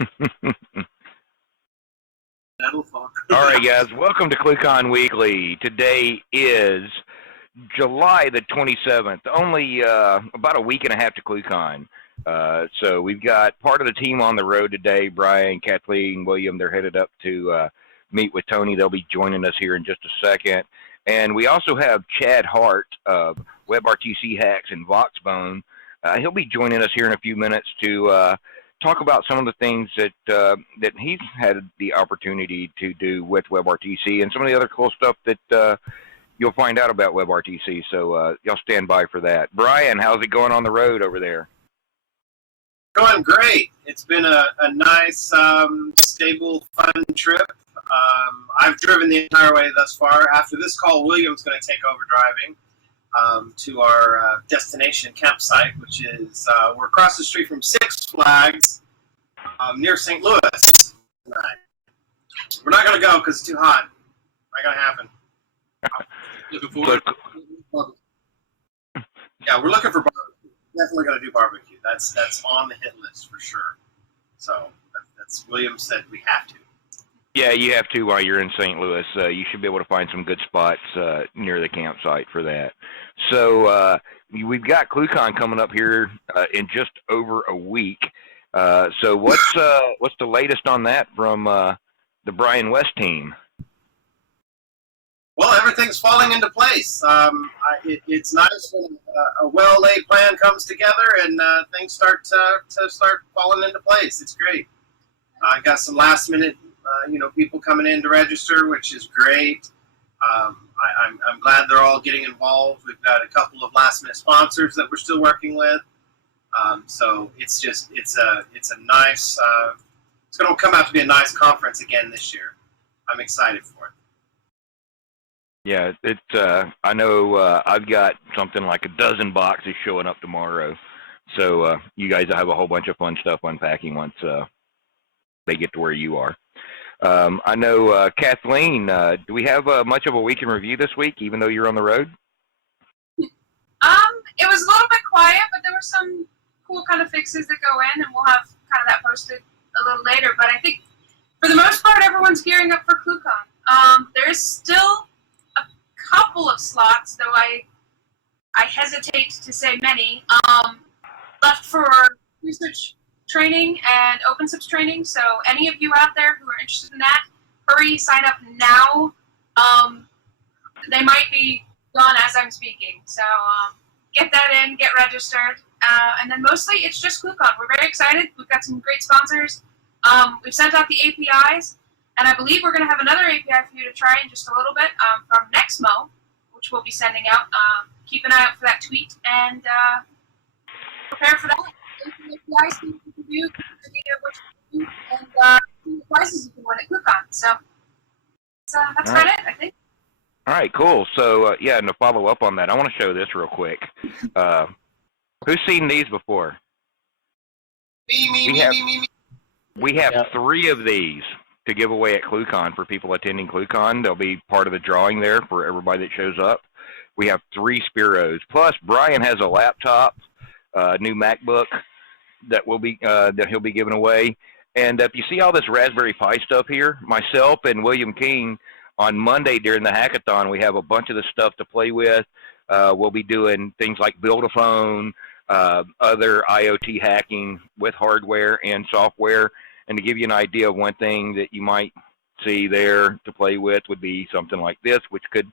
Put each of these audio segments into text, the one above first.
All right, guys. Welcome to ClueCon Weekly. Today is July the 27th. Only about a week and a half to ClueCon. So we've got part of the team on the road today. Brian, Kathleen, William, they're headed up to meet with Tony. They'll be joining us here in just a second. And we also have Chad Hart of WebRTC Hacks and Voxbone. He'll be joining us here in a few minutes to talk about some of the things that that he's had the opportunity to do with WebRTC and some of the other cool stuff that you'll find out about WebRTC. So y'all stand by for that. Brian, how's it going on the road over there? Going great. It's been a nice, stable, fun trip. I've driven the entire way thus far. After this call, William's going to take over driving to our destination campsite, which is we're across the street from Six Flags near St. Louis tonight. We're not going to go because it's too hot. Not going to happen. Looking forward. Yeah, we're looking for barbecue. Definitely going to do barbecue. That's on the hit list for sure. So that's William said we have to. Yeah, you have to while you're in St. Louis. You should be able to find some good spots near the campsite for that. So we've got ClueCon coming up here in just over a week. So what's the latest on that from the Brian West team? Well, everything's falling into place. It's nice when a well-laid plan comes together and things start falling into place. It's great. I got some last-minute people coming in to register, which is great. I'm glad they're all getting involved. We've got a couple of last-minute sponsors that we're still working with. So it's a nice. It's going to come out to be a nice conference again this year. I'm excited for it. Yeah, I know I've got something like a dozen boxes showing up tomorrow. So you guys will have a whole bunch of fun stuff unpacking once they get to where you are. I know, Kathleen, do we have much of a week in review this week, even though you're on the road? It was a little bit quiet, but there were some cool kind of fixes that go in, and we'll have kind of that posted a little later. But I think, for the most part, everyone's gearing up for ClueCon. There is still a couple of slots, though I hesitate to say many, left for FreeSWITCH training and OpenSWITCH training. So any of you out there who are interested in that, hurry, sign up now. They might be gone as I'm speaking. So get that in, get registered. And then mostly it's just ClueCon. We're very excited. We've got some great sponsors. We've sent out the APIs, and I believe we're going to have another API for you to try in just a little bit from Nexmo, which we'll be sending out. Keep an eye out for that tweet and prepare for that. APIs can review what you do, and prizes you can win at ClueCon. So that's about it, I think. All right, cool. So, yeah, and to follow up on that, I want to show this real quick. Who's seen these before? Me. We have 3 of these to give away at ClueCon for people attending ClueCon. They'll be part of the drawing there for everybody that shows up. We have 3 Spiros. Plus, Brian has a laptop, new MacBook that he'll be giving away. And if you see all this Raspberry Pi stuff here, myself and William King, on Monday during the hackathon, we have a bunch of the stuff to play with. We'll be doing things like build a phone, other IoT hacking with hardware and software. And to give you an idea of one thing that you might see there to play with would be something like this, which could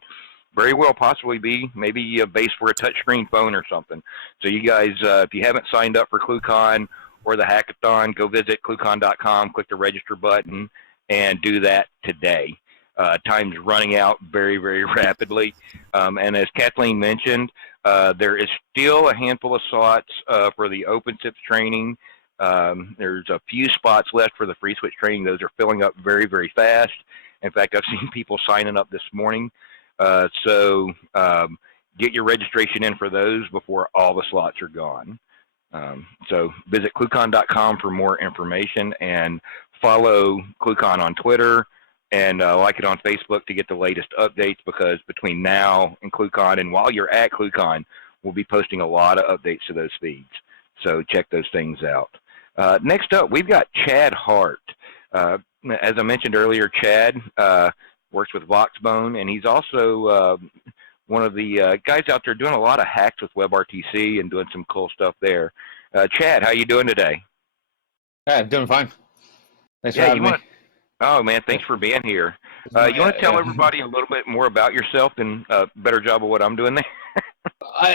very well possibly be maybe a base for a touchscreen phone or something. So you guys, if you haven't signed up for ClueCon or the hackathon, go visit ClueCon.com, click the register button, and do that today. Time's running out very, very rapidly. And as Kathleen mentioned, there is still a handful of slots for the OpenSWITCH training. There's a few spots left for the FreeSWITCH training. Those are filling up very, very fast. In fact, I've seen people signing up this morning. So get your registration in for those before all the slots are gone. So visit ClueCon.com for more information, and follow ClueCon on Twitter, and like it on Facebook to get the latest updates, because between now and ClueCon, and while you're at ClueCon, we'll be posting a lot of updates to those feeds. So check those things out. Next up, we've got Chad Hart. As I mentioned earlier, Chad works with Voxbone, and he's also one of the guys out there doing a lot of hacks with WebRTC and doing some cool stuff there. Chad, how you doing today? Yeah, I'm doing fine. Thanks for having me. Oh, man, thanks for being here. You want to tell everybody a little bit more about yourself and a better job of what I'm doing there?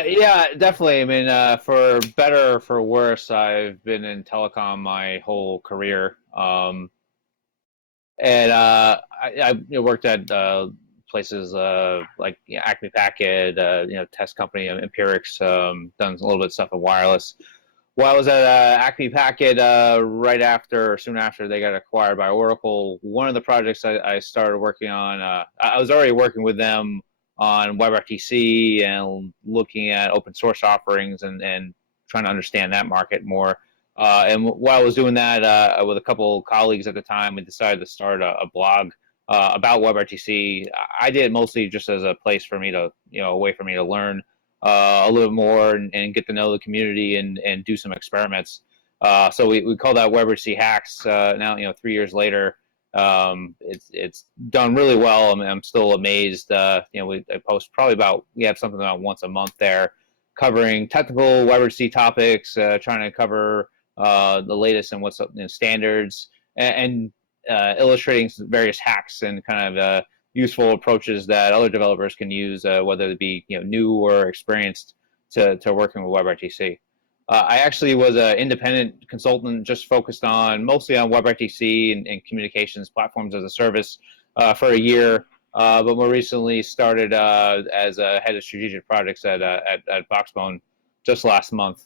Yeah, definitely. I mean, for better or for worse, I've been in telecom my whole career. And I worked at places like Acme Packet, test company, Empirics, done a little bit of stuff in wireless. While I was at Acme Packet, soon after they got acquired by Oracle, one of the projects I started working on, I was already working with them on WebRTC and looking at open source offerings and trying to understand that market more. And while I was doing that with a couple of colleagues at the time, we decided to start a blog about WebRTC. I did it mostly just as a place for me to, a way for me to learn a little more and get to know the community and do some experiments. So we call that WebRTC Hacks. Now, 3 years later, it's done really well. I'm still amazed. I post we have something about once a month there, covering technical WebRTC topics, trying to cover the latest and what's up in standards, and illustrating various hacks and kind of useful approaches that other developers can use, whether it be new or experienced, to working with WebRTC. I actually was an independent consultant, just focused mostly on WebRTC and communications platforms as a service for a year, but more recently started as a head of strategic projects at Voxbone just last month.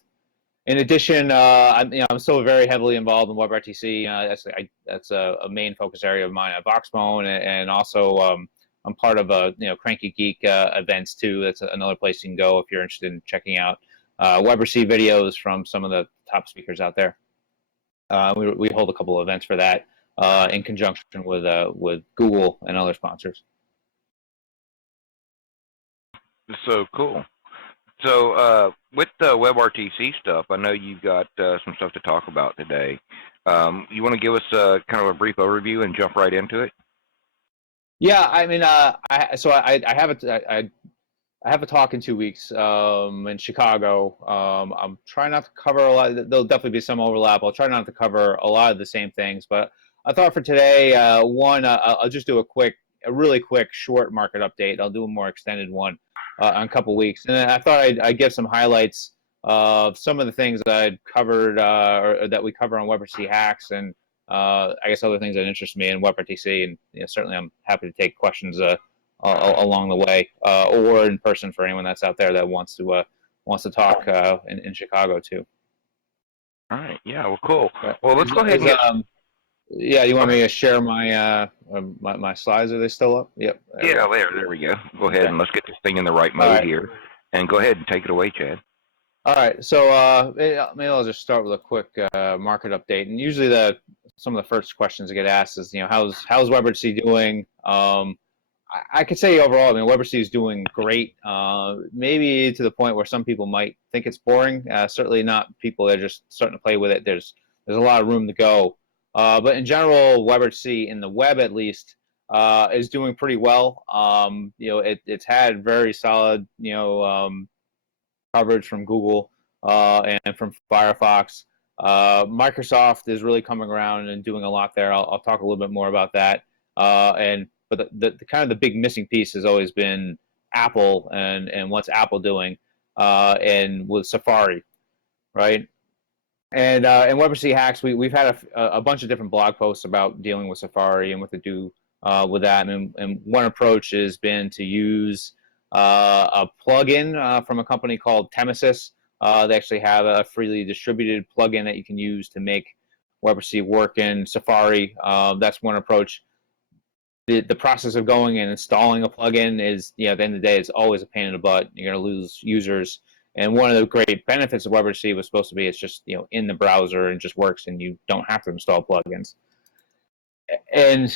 In addition, I'm still very heavily involved in WebRTC. That's a main focus area of mine at Voxbone, and also I'm part of Cranky Geek events too. That's another place you can go if you're interested in checking out WebRTC videos from some of the top speakers out there. We hold a couple of events for that in conjunction with Google and other sponsors. So cool. So with the WebRTC stuff, I know you've got some stuff to talk about today. You want to give us kind of a brief overview and jump right into it? Yeah, I mean, I have a talk in 2 weeks in Chicago. I'm trying not to cover a lot. There'll definitely be some overlap. I'll try not to cover a lot of the same things, but I thought for today, I'll just do a really quick short market update. I'll do a more extended one on a couple weeks. And I thought I'd give some highlights of some of the things that I'd covered or that we cover on WebRTC Hacks, and I guess other things that interest me in WebRTC. And certainly I'm happy to take questions along the way or in person for anyone that's out there that wants to talk in Chicago too. All right. Yeah. Well, cool. Well, let's go ahead and yeah, you want me to share my my slides? Are they still up? Yep. There we go. Go ahead and let's get this thing in the right mode here. And go ahead and take it away, Chad. All right. So maybe I'll just start with a quick market update. And usually some of the first questions that get asked is, how's WebRTC doing? I could say overall, WebRTC is doing great. Maybe to the point where some people might think it's boring. Certainly not people that are just starting to play with it. There's a lot of room to go. But in general, WebRTC in the web, at least, is doing pretty well. It's had very solid, coverage from Google and from Firefox. Microsoft is really coming around and doing a lot there. I'll talk a little bit more about that. But the kind of the big missing piece has always been Apple and what's Apple doing and with Safari, right? And in WebRTC Hacks, we've had a bunch of different blog posts about dealing with Safari and what to do with that. And one approach has been to use a plugin from a company called Temesis. They actually have a freely distributed plugin that you can use to make WebRTC work in Safari. That's one approach. The process of going and installing a plugin is, at the end of the day, it's always a pain in the butt. You're going to lose users. And one of the great benefits of WebRTC was supposed to be it's just in the browser and just works, and you don't have to install plugins. And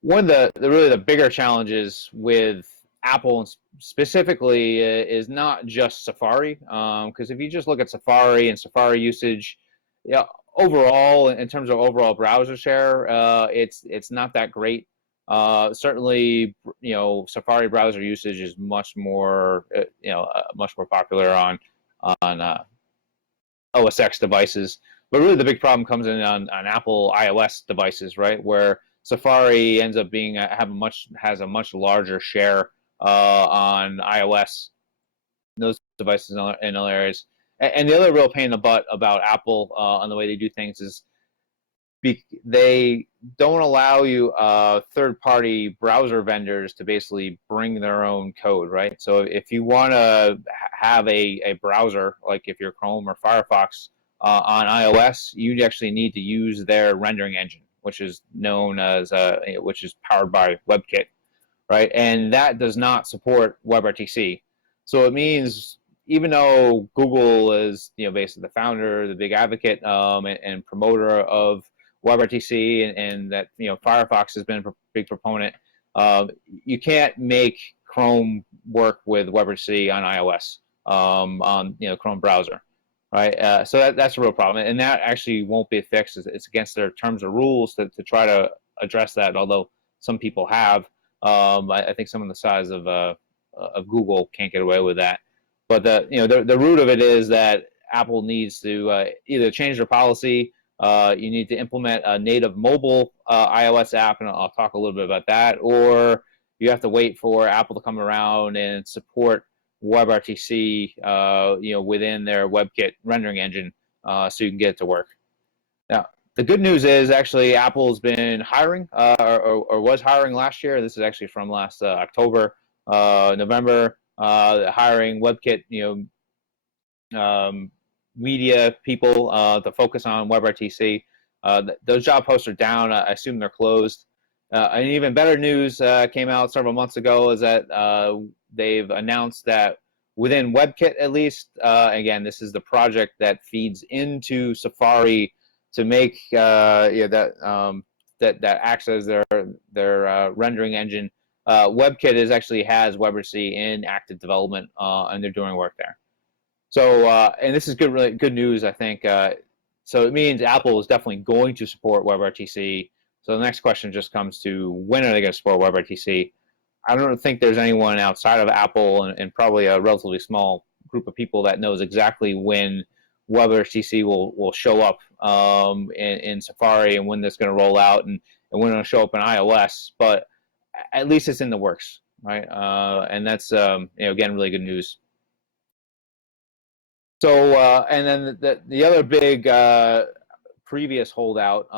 one of the bigger challenges with Apple specifically is not just Safari, because if you just look at Safari and Safari usage, overall, in terms of overall browser share, it's not that great. Certainly, Safari browser usage is much more, much more popular on OS X devices. But really, the big problem comes in on Apple iOS devices, right, where Safari ends up being has a much larger share on iOS, those devices in other areas. And the other real pain in the butt about Apple on the way they do things is they don't allow you third-party browser vendors to basically bring their own code, right? So if you want to have a browser, like if you're Chrome or Firefox on iOS, you actually need to use their rendering engine, which is known as which is powered by WebKit, right? And that does not support WebRTC. So it means even though Google is, basically the founder, the big advocate and promoter of WebRTC, and that Firefox has been a big proponent, you can't make Chrome work with WebRTC on iOS on Chrome browser, right? So that's a real problem, and that actually won't be fixed. It's against their terms of rules to try to address that. Although some people have, I think some of the size of Google can't get away with that. But the root of it is that Apple needs to either change their policy. You need to implement a native mobile iOS app, and I'll talk a little bit about that. Or you have to wait for Apple to come around and support WebRTC, within their WebKit rendering engine, so you can get it to work. Now, the good news is actually Apple's been hiring, or was hiring last year. This is actually from last October, November, hiring WebKit, media people to focus on WebRTC. Those job posts are down. I assume they're closed. And even better news came out several months ago is that they've announced that within WebKit, at least, again, this is the project that feeds into Safari to make that acts as their rendering engine. WebKit actually has WebRTC in active development, and they're doing work there. So, and this is really good news, I think. So it means Apple is definitely going to support WebRTC. So the next question just comes to, when are they going to support WebRTC? I don't think there's anyone outside of Apple and probably a relatively small group of people that knows exactly when WebRTC will show up in Safari, and when that's going to roll out, and when it'll show up in iOS. But at least it's in the works, right? And that's again, really good news. So, and then the other big previous holdout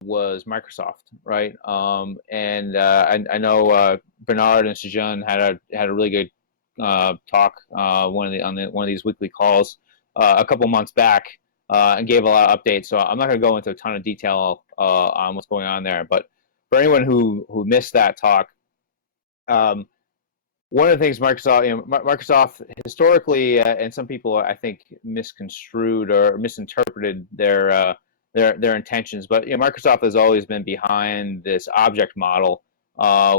was Microsoft, right? And I know Bernard and Sijun had a really good talk on one of these weekly calls a couple months back, and gave a lot of updates. So I'm not going to go into a ton of detail on what's going on there. But for anyone who missed that talk, one of the things Microsoft historically, and some people I think misconstrued or misinterpreted their intentions, but Microsoft has always been behind this object model,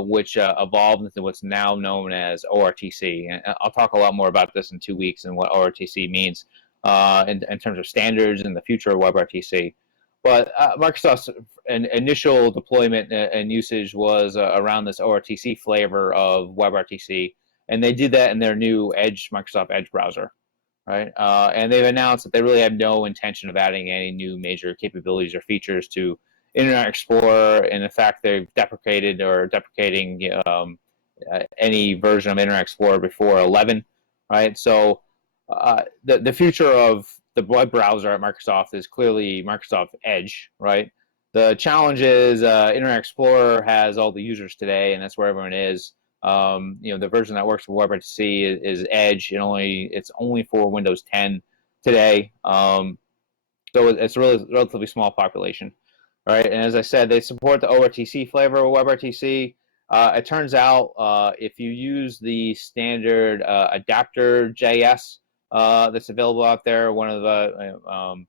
which evolved into what's now known as ORTC. And I'll talk a lot more about this in 2 weeks and what ORTC means in terms of standards and the future of WebRTC. But Microsoft's initial deployment and usage was around this ORTC flavor of WebRTC, and they did that in their new Microsoft Edge browser, right? And they've announced that they really have no intention of adding any new major capabilities or features to Internet Explorer, and in fact, they've deprecating any version of Internet Explorer before 11, right? So the future of the web browser at Microsoft is clearly Microsoft Edge, right? The challenge is Internet Explorer has all the users today, and that's where everyone is. The version that works for WebRTC is Edge. It's only for Windows 10 today, so it's a relatively small population, right? And as I said, they support the ORTC flavor of WebRTC. It turns out if you use the standard adapter JS that's available out there, one of the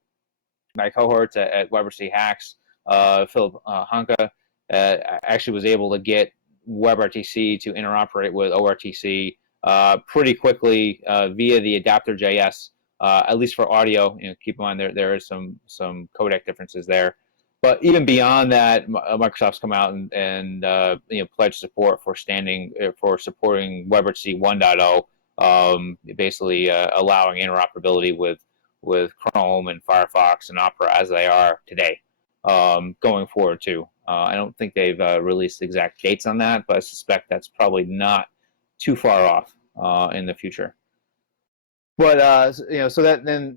my cohorts at WebRTC Hacks, Philip Hanka, actually was able to get WebRTC to interoperate with ORTC pretty quickly via the adapter JS at least for audio. Keep in mind there is some codec differences there. But even beyond that, Microsoft's come out and pledged support for supporting WebRTC 1.0, basically allowing interoperability with Chrome and Firefox and Opera as they are today, going forward too. I don't think they've released exact dates on that, but I suspect that's probably not too far off in the future. But so that then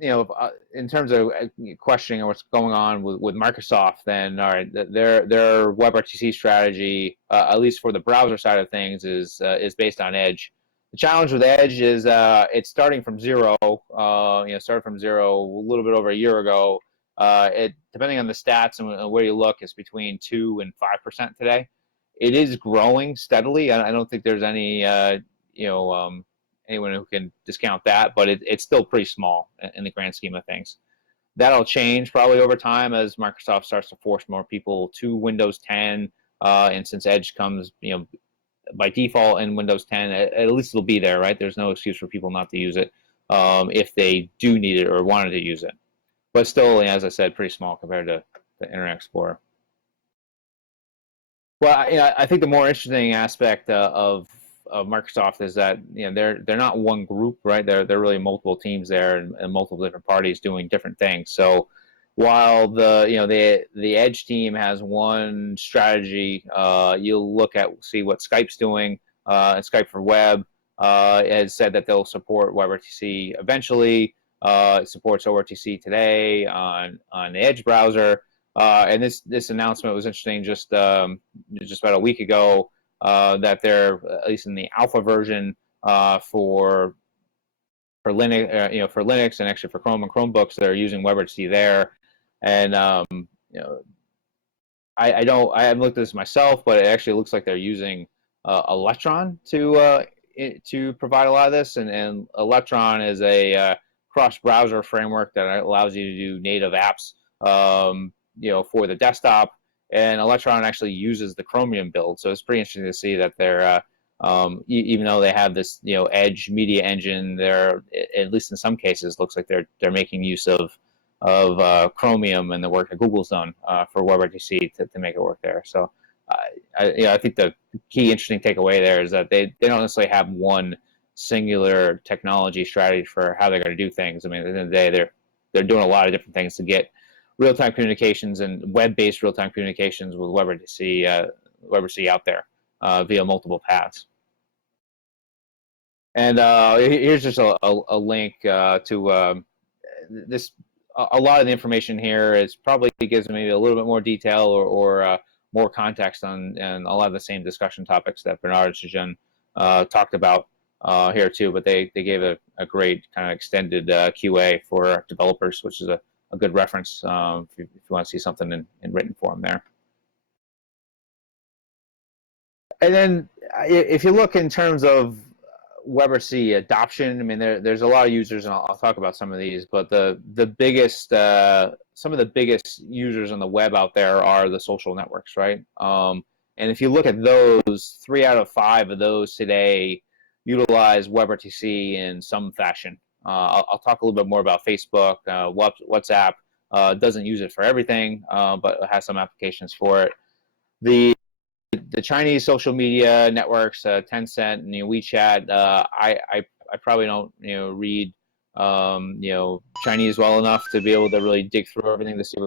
in terms of questioning what's going on with Microsoft, then all right, their WebRTC strategy, at least for the browser side of things, is based on Edge. The challenge with Edge is it's starting from zero. Started from zero a little bit over a year ago. Depending on the stats and where you look, it's between 2% and 5% today. It is growing steadily. I don't think there's any anyone who can discount that, but it's still pretty small in the grand scheme of things. That'll change probably over time as Microsoft starts to force more people to Windows 10, and since Edge comes, by default in Windows 10, at least it'll be there, right? There's no excuse for people not to use it if they do need it or wanted to use it. But still, as I said, pretty small compared to the Internet Explorer. Well, I think the more interesting aspect of Microsoft is that they're not one group, right? They're really multiple teams there and multiple different parties doing different things. So while the Edge team has one strategy, you'll see what Skype's doing, and Skype for Web has said that they'll support WebRTC eventually. It supports ORTC today on the Edge browser, and this announcement was interesting just about a week ago. That they're at least in the alpha version for Linux, for Linux and actually for Chrome and Chromebooks, they're using WebRTC there. And I haven't looked at this myself, but it actually looks like they're using Electron to provide a lot of this. And Electron is a cross-browser framework that allows you to do native apps, for the desktop. And Electron actually uses the Chromium build, so it's pretty interesting to see that they're even though they have this Edge media engine, they're, at least in some cases, looks like they're making use of Chromium and the work that Google's done for WebRTC to make it work there. So I think the key interesting takeaway there is that they don't necessarily have one singular technology strategy for how they're going to do things. I mean, at the end of the day, they're doing a lot of different things to get real-time communications and web-based real-time communications with WebRTC out there via multiple paths. And here's just a link to this. A lot of the information here is probably gives maybe a little bit more detail or more context on and a lot of the same discussion topics that Bernard and Suzanne talked about here too. But they gave a great kind of extended QA for developers, which is a good reference if you want to see something in written form there. And then if you look in terms of WebRTC adoption, I mean, there's a lot of users, and I'll talk about some of these, but the biggest, some of the biggest users on the web out there are the social networks, right? And if you look at those, 3 out of 5 of those today utilize WebRTC in some fashion. I'll talk a little bit more about Facebook. WhatsApp doesn't use it for everything, but it has some applications for it. The Chinese social media networks, Tencent and WeChat, I probably don't read Chinese well enough to be able to really dig through everything to see.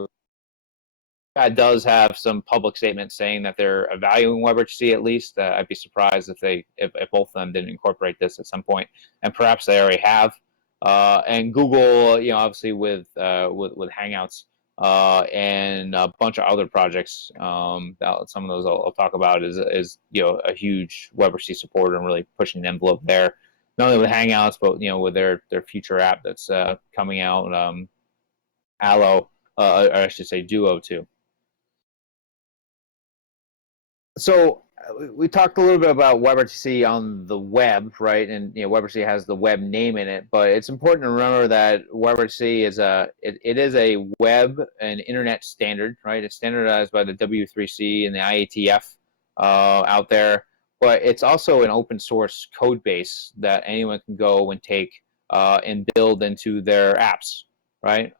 That does have some public statements saying that they're evaluating WebRTC at least. I'd be surprised if both of them didn't incorporate this at some point, and perhaps they already have. And Google, obviously with Hangouts and a bunch of other projects. Some of those I'll talk about is a huge WebRTC supporter and really pushing the envelope there. Not only with Hangouts, but with their future app that's coming out, Allo, or I should say Duo too. So we talked a little bit about WebRTC on the web, right? And WebRTC has the web name in it, but it's important to remember that WebRTC is a web and internet standard, right? It's standardized by the W3C and the IETF out there, but it's also an open source code base that anyone can go and take and build into their apps, right?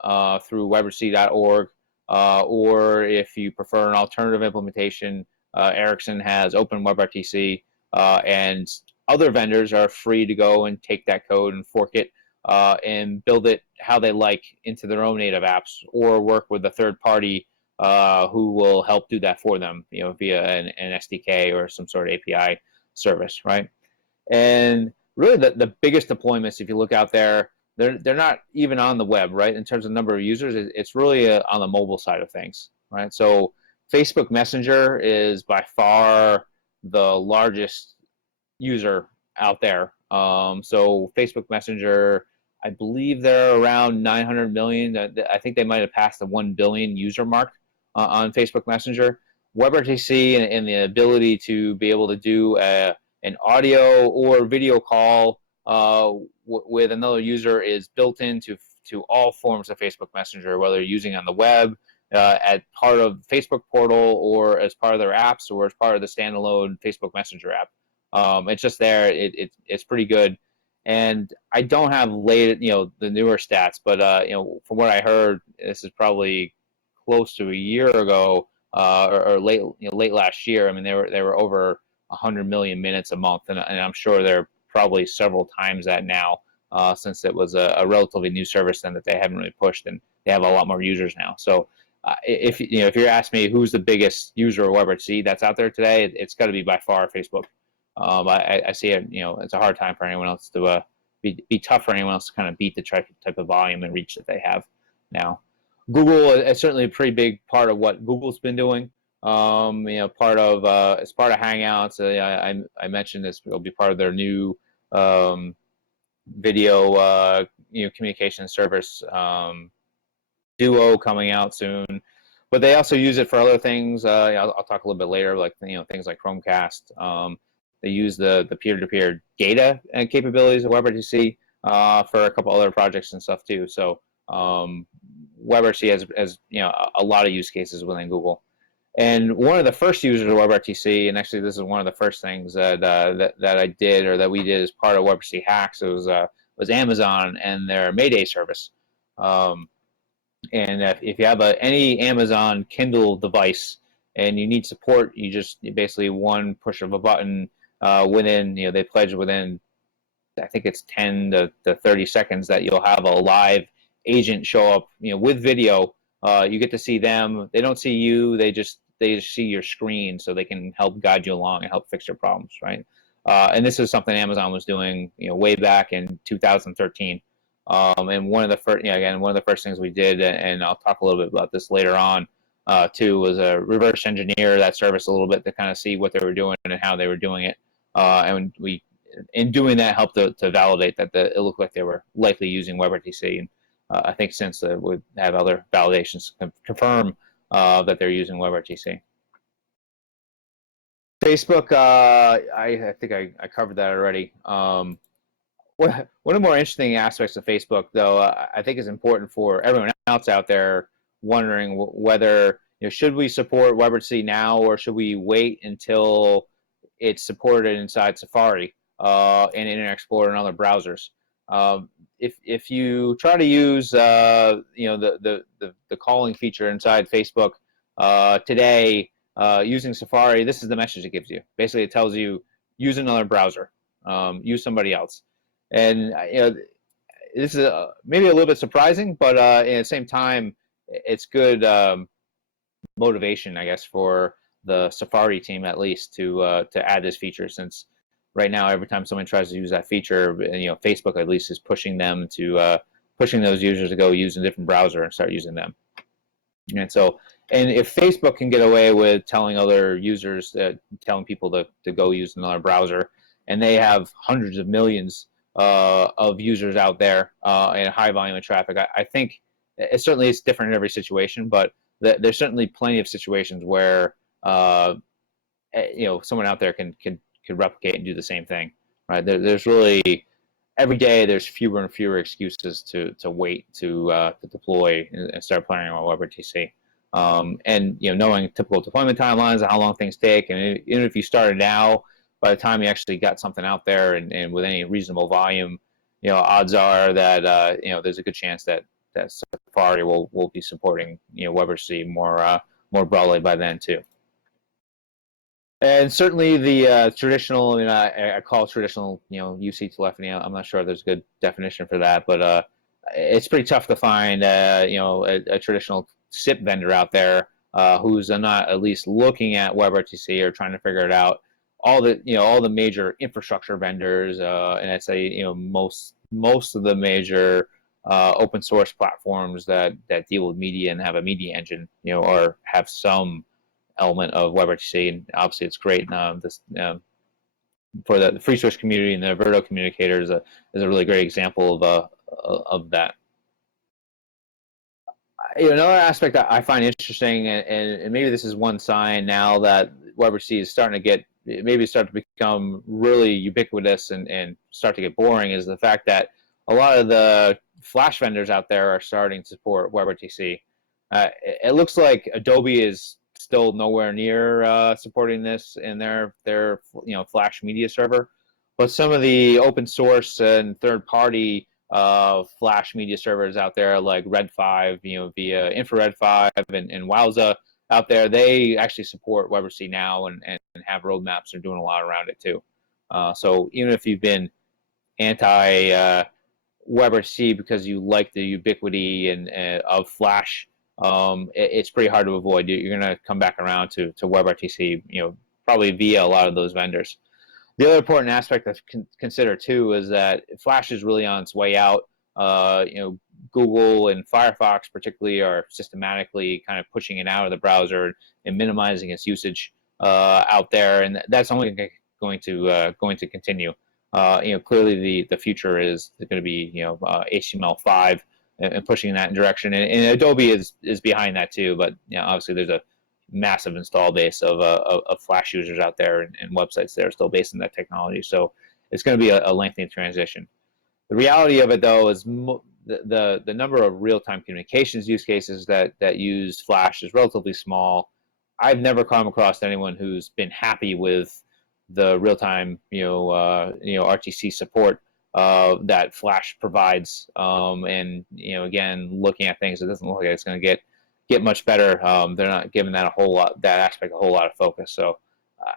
Through WebRTC.org, or if you prefer an alternative implementation, Ericsson has Open WebRTC, and other vendors are free to go and take that code and fork it and build it how they like into their own native apps, or work with a third party who will help do that for them, via an SDK or some sort of API service, right? And really, the biggest deployments, if you look out there, they're not even on the web, right? In terms of number of users, it's really on the mobile side of things, right? So Facebook Messenger is by far the largest user out there. So Facebook Messenger, I believe they're around 900 million. I think they might have passed the 1 billion user mark on Facebook Messenger. WebRTC and the ability to be able to do an audio or video call with another user is built into all forms of Facebook Messenger, whether you're using on the web, as part of Facebook portal, or as part of their apps, or as part of the standalone Facebook Messenger app. It's just there. It's pretty good. And I don't have the newer stats, but from what I heard, this is probably close to a year ago, or late last year. I mean, they were over 100 million minutes a month, and I'm sure they're probably several times that now, since it was a relatively new service then that they haven't really pushed, and they have a lot more users now. So if you're asking me who's the biggest user of WebRTC that's out there today, it's got to be by far Facebook. I see it. It's a hard time for anyone else to be tough for anyone else to kind of beat the type of volume and reach that they have now. Google is certainly a pretty big part of what Google's been doing. Part of as part of Hangouts. I mentioned this will be part of their new video communication service, Duo, coming out soon. But they also use it for other things. I'll talk a little bit later, like things like Chromecast. They use the peer-to-peer data and capabilities of WebRTC for a couple other projects and stuff too. So WebRTC has a lot of use cases within Google. And one of the first users of WebRTC, and actually this is one of the first things that I did, or that we did as part of WebRTC Hacks, was Amazon and their Mayday service. And if you have any Amazon Kindle device and you need support, you basically one push of a button within, they pledge within, I think it's 10 to 30 seconds, that you'll have a live agent show up, with video. You get to see them. They don't see you. They just see your screen, so they can help guide you along and help fix your problems, right? And this is something Amazon was doing, way back in 2013. And one of the first things we did, and I'll talk a little bit about this later on, too, was reverse engineer that service a little bit to kind of see what they were doing and how they were doing it. And we, in doing that, helped to validate that it looked like they were likely using WebRTC. And I think since we have other validations confirm that they're using WebRTC. Facebook, I think I covered that already. One of the more interesting aspects of Facebook, though, I think is important for everyone else out there wondering whether, should we support WebRTC now, or should we wait until it's supported inside Safari and Internet Explorer and other browsers. If you try to use the calling feature inside Facebook today using Safari, this is the message it gives you. Basically, it tells you use another browser, use somebody else. And this is maybe a little bit surprising, but at the same time, it's good motivation, I guess, for the Safari team at least to add this feature, since right now every time someone tries to use that feature, Facebook at least is pushing them to pushing those users to go use a different browser and start using them. And so, and if Facebook can get away with telling other users, telling people to go use another browser, and they have hundreds of millions of users out there and a high volume of traffic, I think it certainly is different in every situation, but there's certainly plenty of situations where someone out there can replicate and do the same thing, right? There's really, every day there's fewer and fewer excuses to wait to deploy and start playing on WebRTC. And knowing typical deployment timelines and how long things take, and even if you started now, by the time you actually got something out there and with any reasonable volume, odds are that there's a good chance that Safari will be supporting WebRTC more broadly by then too. And certainly the traditional, I call traditional, UC telephony. I'm not sure if there's a good definition for that, but it's pretty tough to find, a traditional SIP vendor out there who's not at least looking at WebRTC or trying to figure it out. All the major infrastructure vendors, and I'd say most of the major open source platforms that deal with media and have a media engine, or have some element of WebRTC, and obviously it's great. For the FreeSWITCH community and the Verto communicator is a really great example of that. Another aspect that I find interesting, and maybe this is one sign now that WebRTC is starting to become really ubiquitous and start to get boring, is the fact that a lot of the Flash vendors out there are starting to support WebRTC. It looks like Adobe is still nowhere near supporting this in their Flash media server, but some of the open source and third-party Flash media servers out there, like Red5, via Infrared 5 and Wowza out there, they actually support WebRTC now and have roadmaps. They're doing a lot around it too. So even if you've been anti WebRTC because you like the ubiquity of Flash, it's pretty hard to avoid. You're going to come back around to WebRTC, probably via a lot of those vendors. The other important aspect to consider too is that Flash is really on its way out. Google and Firefox particularly are systematically kind of pushing it out of the browser and minimizing its usage out there, and that's only going to continue. Clearly the future is going to be HTML5 and pushing in that direction, and Adobe is behind that too. But obviously there's a massive install base of Flash users out there and websites that are still based on that technology. So it's going to be a lengthy transition. The reality of it, though, is the number of real-time communications use cases that use Flash is relatively small. I've never come across anyone who's been happy with the real-time RTC support that Flash provides. And again, looking at things, it doesn't look like it's going to get much better. They're not giving that aspect a whole lot of focus. So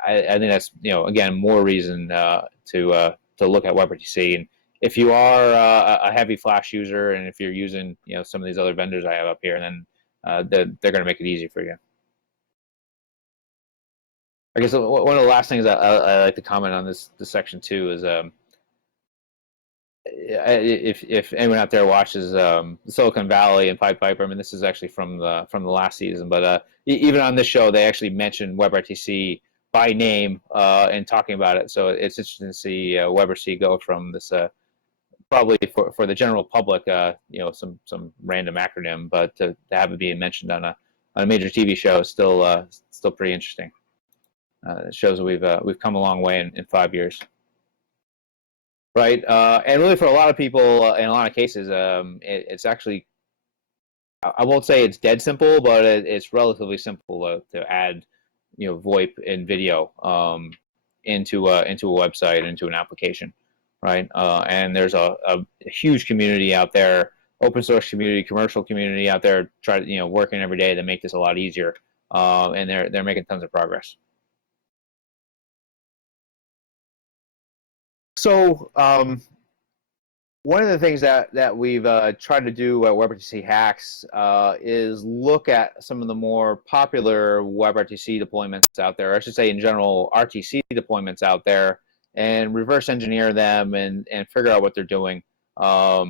I think that's again more reason to look at WebRTC. And if you are a heavy Flash user, and if you're using some of these other vendors I have up here, then they're going to make it easy for you. I guess one of the last things I like to comment on this section too is if anyone out there watches Silicon Valley and Pied Piper, I mean this is actually from the last season, but even on this show they actually mentioned WebRTC by name and talking about it. So it's interesting to see WebRTC go from this probably for the general public some random acronym, but to have it being mentioned on a major TV show is still pretty interesting. It shows that we've come a long way in 5 years. Right, and really for a lot of people, in a lot of cases, it's actually, I won't say it's dead simple, but it's relatively simple to add, VoIP and video into a website, into an application, right? And there's a huge community out there, open source community, commercial community out there, working every day to make this a lot easier, and they're making tons of progress. So one of the things that we've tried to do at WebRTC Hacks is look at some of the more popular WebRTC deployments out there, I should say in general RTC deployments out there, and reverse engineer them and figure out what they're doing. A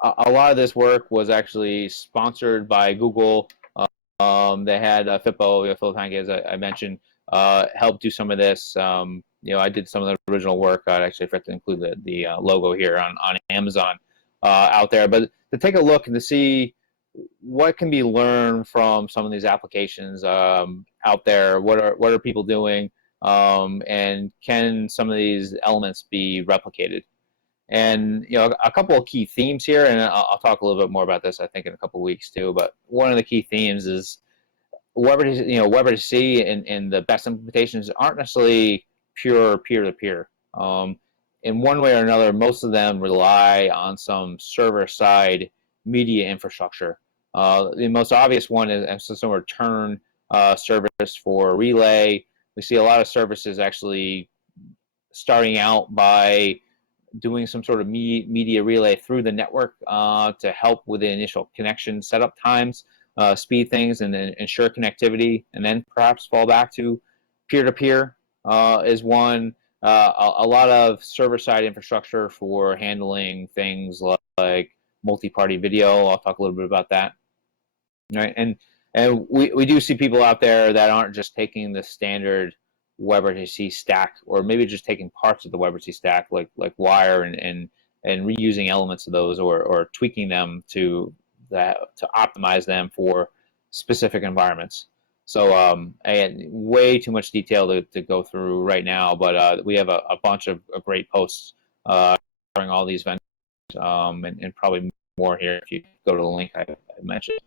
lot of this work was actually sponsored by Google. They had Fippo, Phil Tanke, as I mentioned, help do some of this. I did some of the original work. I'd actually forgot to include the logo here on Amazon out there. But to take a look and to see what can be learned from some of these applications out there, what are people doing, and can some of these elements be replicated? And a couple of key themes here, and I'll talk a little bit more about this I think in a couple of weeks too. But one of the key themes is WebRTC and the best implementations aren't necessarily pure peer-to-peer. in one way or another, most of them rely on some server-side media infrastructure. The most obvious one is some return service for relay. We see a lot of services actually starting out by doing some sort of media relay through the network to help with the initial connection setup times, speed things, and then ensure connectivity, and then perhaps fall back to peer-to-peer is one. A lot of server-side infrastructure for handling things like multi-party video. I'll talk a little bit about that. Right, and we do see people out there that aren't just taking the standard WebRTC stack, or maybe just taking parts of the WebRTC stack, like wire and reusing elements of those, or tweaking them to optimize them for specific environments. So and way too much detail to go through right now, but we have a bunch of great posts covering all these vendors, and probably more here if you go to the link I mentioned.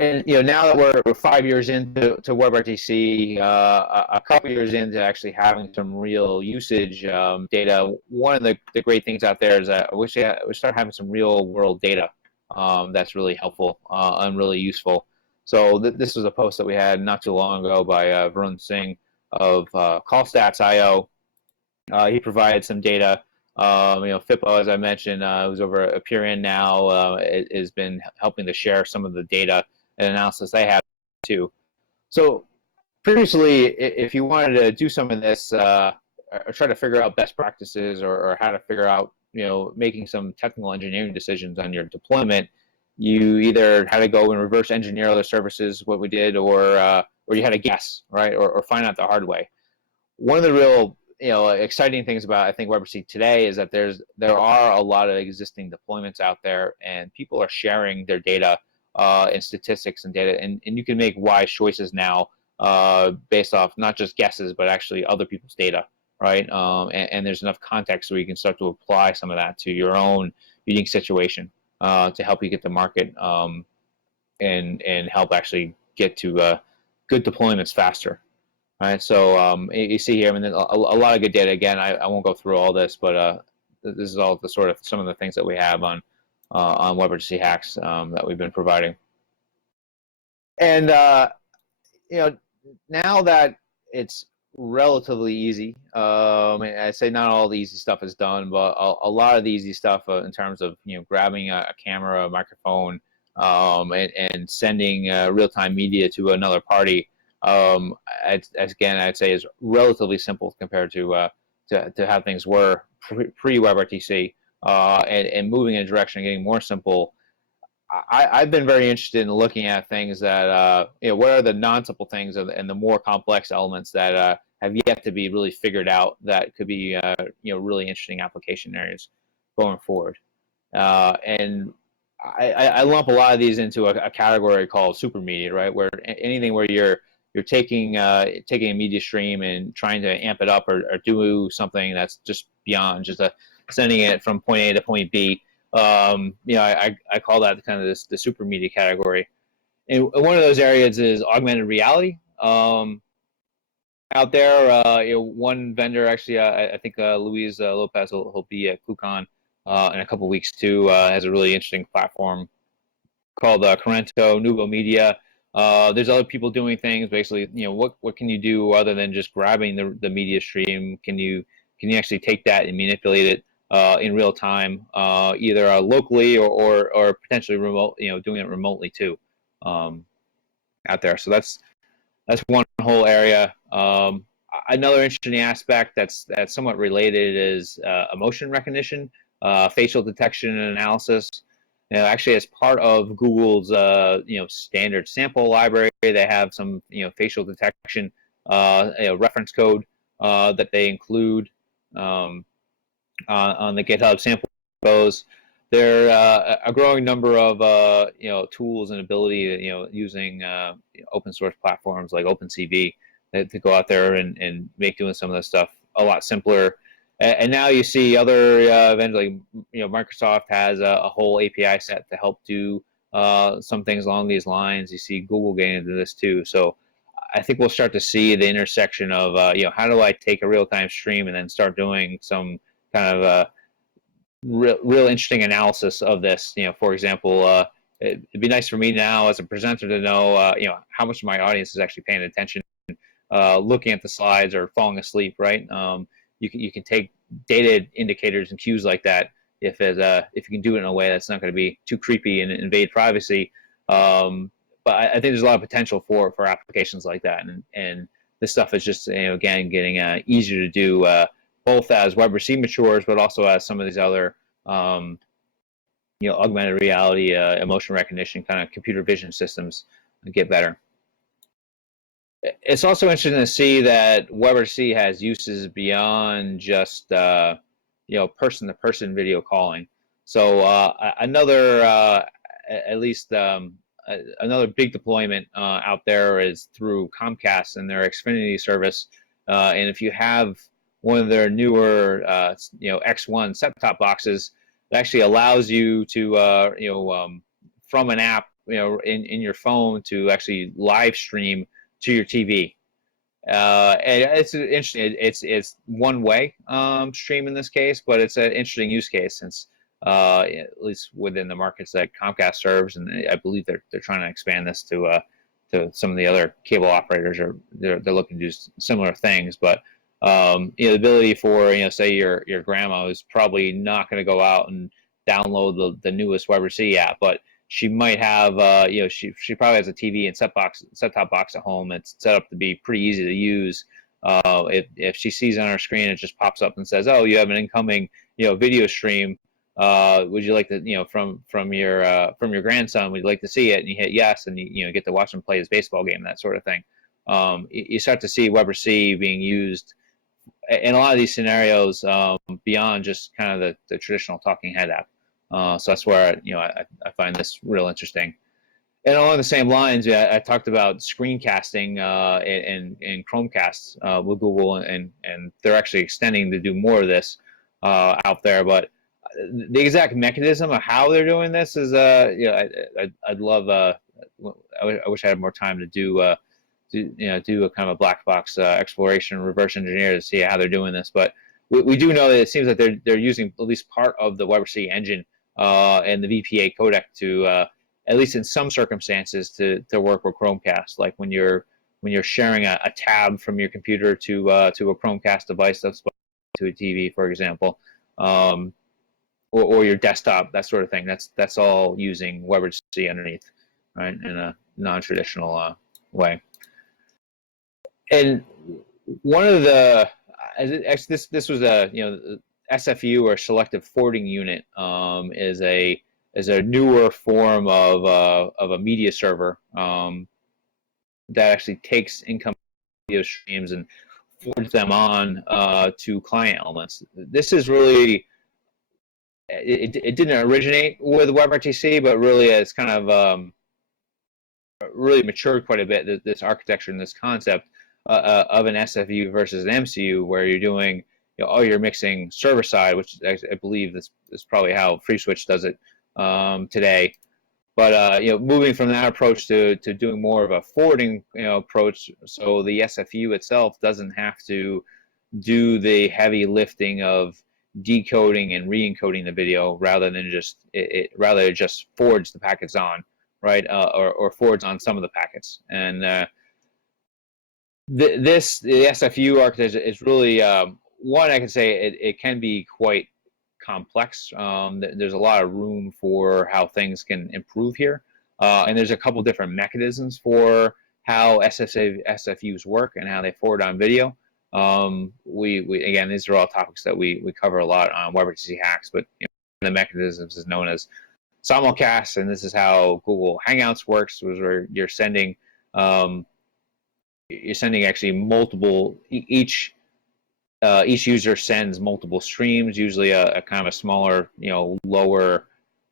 And now that we're 5 years into WebRTC, a couple years into actually having some real usage data, one of the great things out there is that we start having some real world data that's really helpful and really useful. So this was a post that we had not too long ago by Varun Singh of CallStats.io. He provided some data. FIPO, as I mentioned, who's over at Appearin now, has been helping to share some of the data and analysis they have too. So previously, if you wanted to do some of this, or try to figure out best practices, or how to figure out, making some technical engineering decisions on your deployment, you either had to go and reverse engineer other services, what we did, or you had to guess, right, or find out the hard way. One of the real exciting things about, I think, WebRTC today is that there are a lot of existing deployments out there, and people are sharing their data and statistics and data, and you can make wise choices now based off not just guesses, but actually other people's data, right? And there's enough context where you can start to apply some of that to your own unique situation to help you get to market and help actually get to good deployments faster. All right, so you see here, I mean, a lot of good data. Again, I won't go through all this, but this is all the sort of some of the things that we have on WebRTC hacks that we've been providing. And now that it's relatively easy, I say not all the easy stuff is done, but a lot of the easy stuff in terms of grabbing a camera, a microphone, and sending real-time media to another party. Again, I'd say is relatively simple compared to how things were pre-WebRTC, and moving in a direction of getting more simple. I've been very interested in looking at things that what are the non-simple things and the more complex elements that have yet to be really figured out that could be really interesting application areas going forward. And I lump a lot of these into a category called super media, right? Where anything where you're taking a media stream and trying to amp it up or do something that's just beyond just sending it from point A to point B. I call that kind of the super media category. And one of those areas is augmented reality. Out there, one vendor actually, I think Luis Lopez will be at ClueCon in a couple of weeks too. Has a really interesting platform called Corrento Nuvo Media. There's other people doing things. Basically, what can you do other than just grabbing the media stream? Can you actually take that and manipulate it in real time, either locally or potentially remote? Doing it remotely too, out there. So that's one whole area. Another interesting aspect that's somewhat related is emotion recognition, facial detection and analysis. Actually, as part of Google's standard sample library, they have some facial detection reference code that they include on the GitHub sample goes. There are a growing number of tools and ability using open source platforms like OpenCV to go out there and make doing some of this stuff a lot simpler. And now you see other vendors like Microsoft has a whole API set to help do some things along these lines. You see Google getting into this too. So I think we'll start to see the intersection of you know, how do I take a real-time stream and then start doing some kind of real interesting analysis of this. You know, for example, it'd be nice for me now as a presenter to know you know, how much of my audience is actually paying attention, looking at the slides or falling asleep. Right? You can take data indicators and cues like that if you can do it in a way that's not going to be too creepy and invade privacy. But I think there's a lot of potential for applications like that, and this stuff is just, you know, again, getting easier to do, both as WebRTC matures, but also as some of these other you know, augmented reality, emotion recognition, kind of computer vision systems get better. It's also interesting to see that WebRTC has uses beyond just you know, person-to-person video calling. So another at least another big deployment out there is through Comcast and their Xfinity service. And if you have one of their newer you know, X1 set-top boxes, it actually allows you to you know, from an app, you know, in your phone, to actually live stream to your TV. And it's interesting. It's one way stream in this case, but it's an interesting use case, since at least within the markets that Comcast serves, and I believe they're trying to expand this to some of the other cable operators, or they're looking to do similar things. But you know, the ability for, you know, say your grandma is probably not going to go out and download the newest WebRTC app, but she might have, you know, she probably has a TV and set-top box at home. It's set up to be pretty easy to use. If she sees on her screen, it just pops up and says, "Oh, you have an incoming, you know, video stream. Would you like to, you know, from your grandson? Would you like to see it?" And you hit yes, and you know, get to watch him play his baseball game, that sort of thing. You start to see WebRTC being used in a lot of these scenarios, beyond just kind of the traditional talking head app. So that's where, you know, I find this real interesting. And along the same lines, yeah, I talked about screencasting in Chromecast with Google, and they're actually extending to do more of this out there. But the exact mechanism of how they're doing this is, you know, I'd love. I wish I had more time to do a kind of a black box exploration, reverse engineer to see how they're doing this. But we do know that it seems like they're using at least part of the WebRTC engine and the VPA codec to, at least in some circumstances, to work with Chromecast. Like when you're sharing a tab from your computer to a Chromecast device that's to a TV, for example, or your desktop, that sort of thing. That's all using WebRTC underneath, right, in a non-traditional way. And one of the this was a, you know, SFU, or selective forwarding unit, is a newer form of a media server that actually takes incoming video streams and forwards them on to client elements. This is really, it didn't originate with WebRTC, but really it's kind of really matured quite a bit, this architecture and this concept of an SFU versus an MCU, where you're doing, you know, you're mixing server side, which I believe this is probably how FreeSWITCH does it today. But you know, moving from that approach to doing more of a forwarding, you know, approach, so the SFU itself doesn't have to do the heavy lifting of decoding and re-encoding the video, rather than just it just forwards the packets on, right, or forwards on some of the packets. And the SFU architecture is really, one, I can say it can be quite complex. There's a lot of room for how things can improve here, and there's a couple different mechanisms for how SFUs work and how they forward on video. We again, these are all topics that we cover a lot on WebRTC Hacks, but you know, the mechanisms is known as simulcast, and this is how Google Hangouts works, where you're sending actually multiple, each user sends multiple streams, usually a kind of a smaller, you know, lower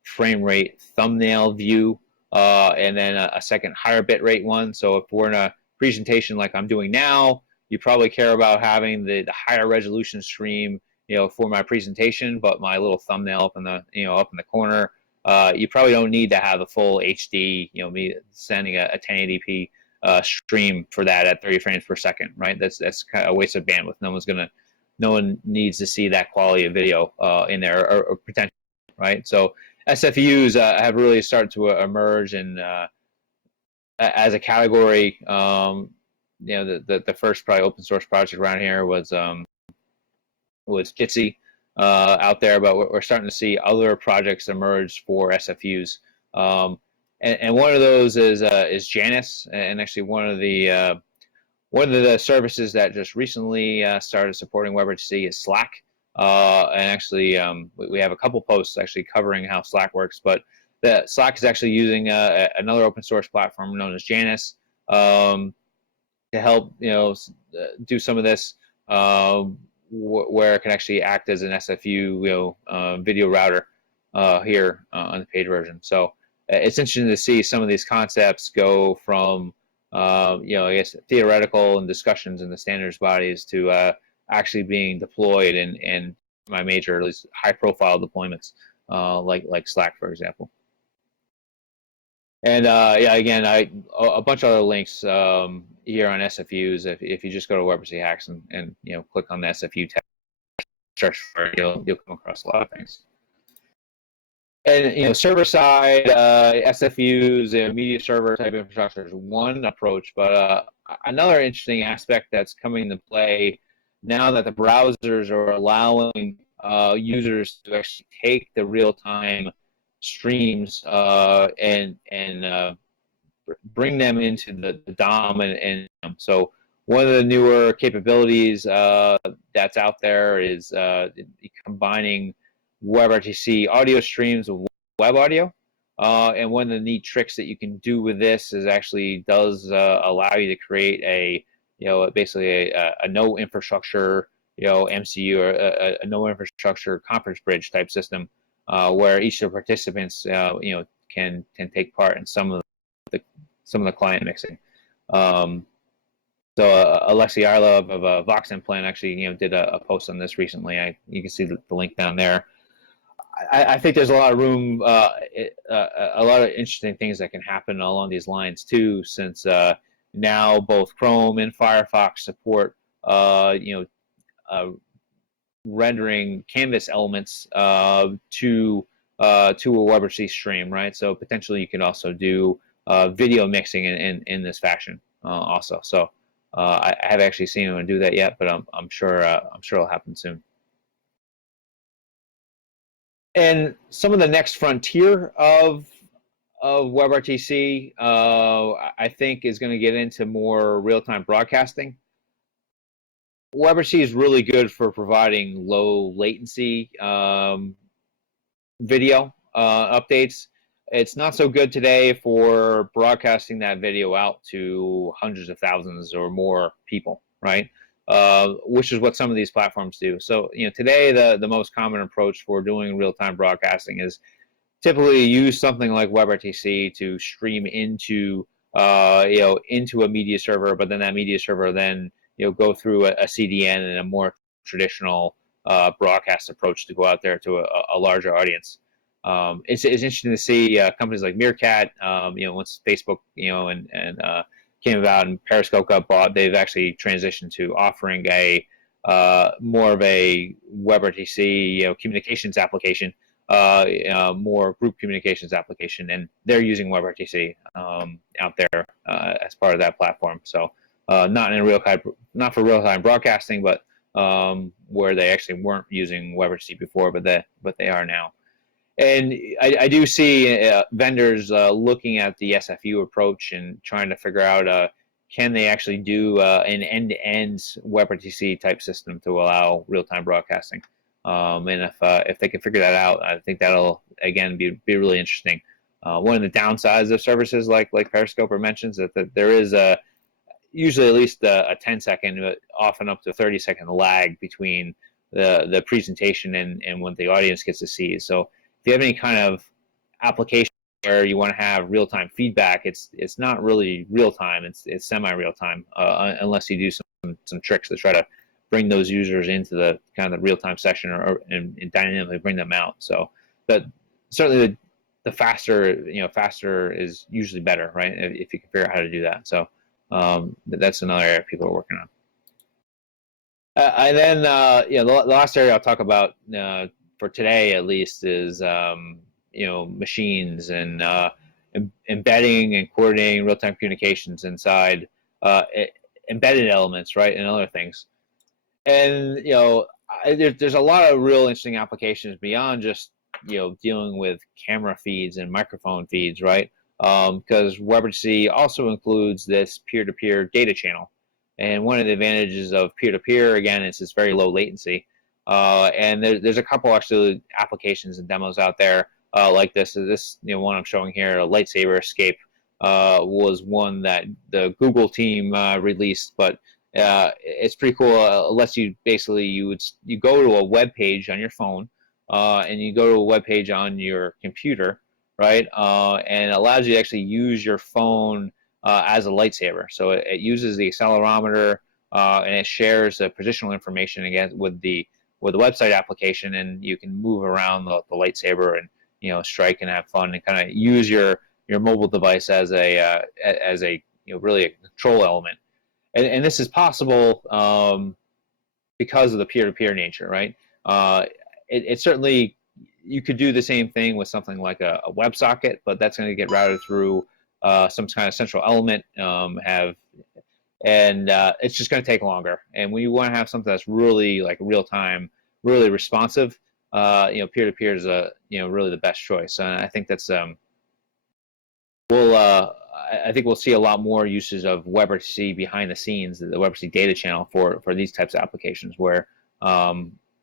frame rate thumbnail view, and then a second higher bit rate one. So if we're in a presentation like I'm doing now, you probably care about having the higher resolution stream, you know, for my presentation, but my little thumbnail up in the corner, you probably don't need to have the full HD, you know, me sending a 1080p stream for that at 30 frames per second, right? That's kind of a waste of bandwidth. No one needs to see that quality of video in there or potential, right? So SFUs have really started to emerge and as a category. The first probably open source project around here was Jitsi out there, but we're starting to see other projects emerge for SFUs. And one of those is Janus, and actually one of the services that just recently started supporting WebRTC is Slack. And actually, we have a couple posts actually covering how Slack works, but Slack is actually using another open source platform known as Janus to help do some of this, where it can actually act as an SFU video router here on the paid version. So it's interesting to see some of these concepts go from I guess theoretical and discussions in the standards bodies to actually being deployed in my major, at least high-profile deployments, like Slack, for example. And again, a bunch of other links here on SFUs. If you just go to WebRTC Hacks and click on the SFU tab, search for it, you'll come across a lot of things. And server side SFUs, media server type infrastructure is one approach, but another interesting aspect that's coming into play now that the browsers are allowing users to actually take the real-time streams and bring them into the DOM, and so one of the newer capabilities that's out there is combining WebRTC audio streams with web audio, and one of the neat tricks that you can do with this is actually does allow you to create a basically a no infrastructure MCU or a no infrastructure conference bridge type system, where each of the participants can take part in some of the client mixing. So Alexi Arlov of VoxImplant actually did a post on this recently. You can see the link down there. I think there's a lot of room, a lot of interesting things that can happen along these lines too, since now both Chrome and Firefox support rendering canvas elements to a WebRTC stream, right? So potentially you can also do video mixing in this fashion also. So I haven't actually seen anyone do that yet, but I'm sure it'll happen soon. And some of the next frontier of WebRTC, I think, is going to get into more real-time broadcasting. WebRTC is really good for providing low latency video updates. It's not so good today for broadcasting that video out to hundreds of thousands or more people, right? Which is what some of these platforms do. So, today the most common approach for doing real-time broadcasting is typically use something like WebRTC to stream into into a media server, but then that media server then go through a CDN and a more traditional broadcast approach to go out there to a larger audience. It's interesting to see companies like Meerkat, once Facebook and came about and Periscope got bought, they've actually transitioned to offering a more of a WebRTC communications application, more group communications application, and they're using WebRTC out there as part of that platform. So not for real time broadcasting, but where they actually weren't using WebRTC before, but they are now. And I do see vendors looking at the SFU approach and trying to figure out can they actually do an end-to-end WebRTC type system to allow real-time broadcasting. And if they can figure that out, I think that'll again be really interesting. One of the downsides of services like Periscope mentions that there is usually at least a 10-second, often up to 30-second lag between the presentation and what the audience gets to see. So if you have any kind of application where you want to have real-time feedback, it's not really real-time. It's semi-real-time unless you do some tricks to try to bring those users into the kind of the real-time session and dynamically bring them out. So, but certainly the faster is usually better, right? If you can figure out how to do that. So That's another area people are working on. And then, the last area I'll talk about for today, at least, is machines and embedding and coordinating real-time communications inside embedded elements, right, and other things. And there's a lot of real interesting applications beyond just dealing with camera feeds and microphone feeds, right? Because WebRTC also includes this peer-to-peer data channel. And one of the advantages of peer-to-peer, again, is it's very low latency. And there's a couple actually applications and demos out there like this. This one I'm showing here, a lightsaber escape, was one that the Google team released, but it's pretty cool. It lets you basically you go to a web page on your phone, and you go to a web page on your computer, right? And it allows you to actually use your phone as a lightsaber. So it uses the accelerometer and it shares the positional information again with the website application, and you can move around the lightsaber and strike and have fun and kind of use your mobile device as a really a control element. And this is possible because of the peer-to-peer nature, right? It certainly, you could do the same thing with something like a WebSocket, but that's going to get routed through some kind of central element, it's just going to take longer. And when you want to have something that's really like real time, really responsive, peer-to-peer is really the best choice. And I think that's I think we'll see a lot more uses of WebRTC behind the scenes, the WebRTC data channel for these types of applications where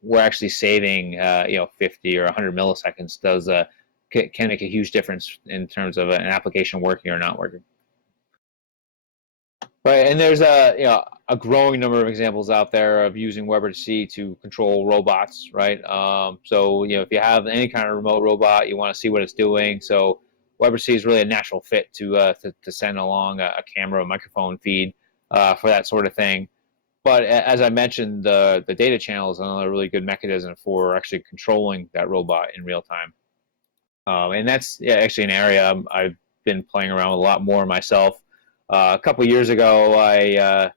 we're actually saving 50 or 100 milliseconds can make a huge difference in terms of an application working or not working. Right, and there's a growing number of examples out there of using WebRTC to control robots, right? So if you have any kind of remote robot, you want to see what it's doing. So WebRTC is really a natural fit to send along a camera, a microphone feed for that sort of thing. But as I mentioned, the data channel is another really good mechanism for actually controlling that robot in real time. And that's actually an area I've been playing around with a lot more myself. A couple years ago, I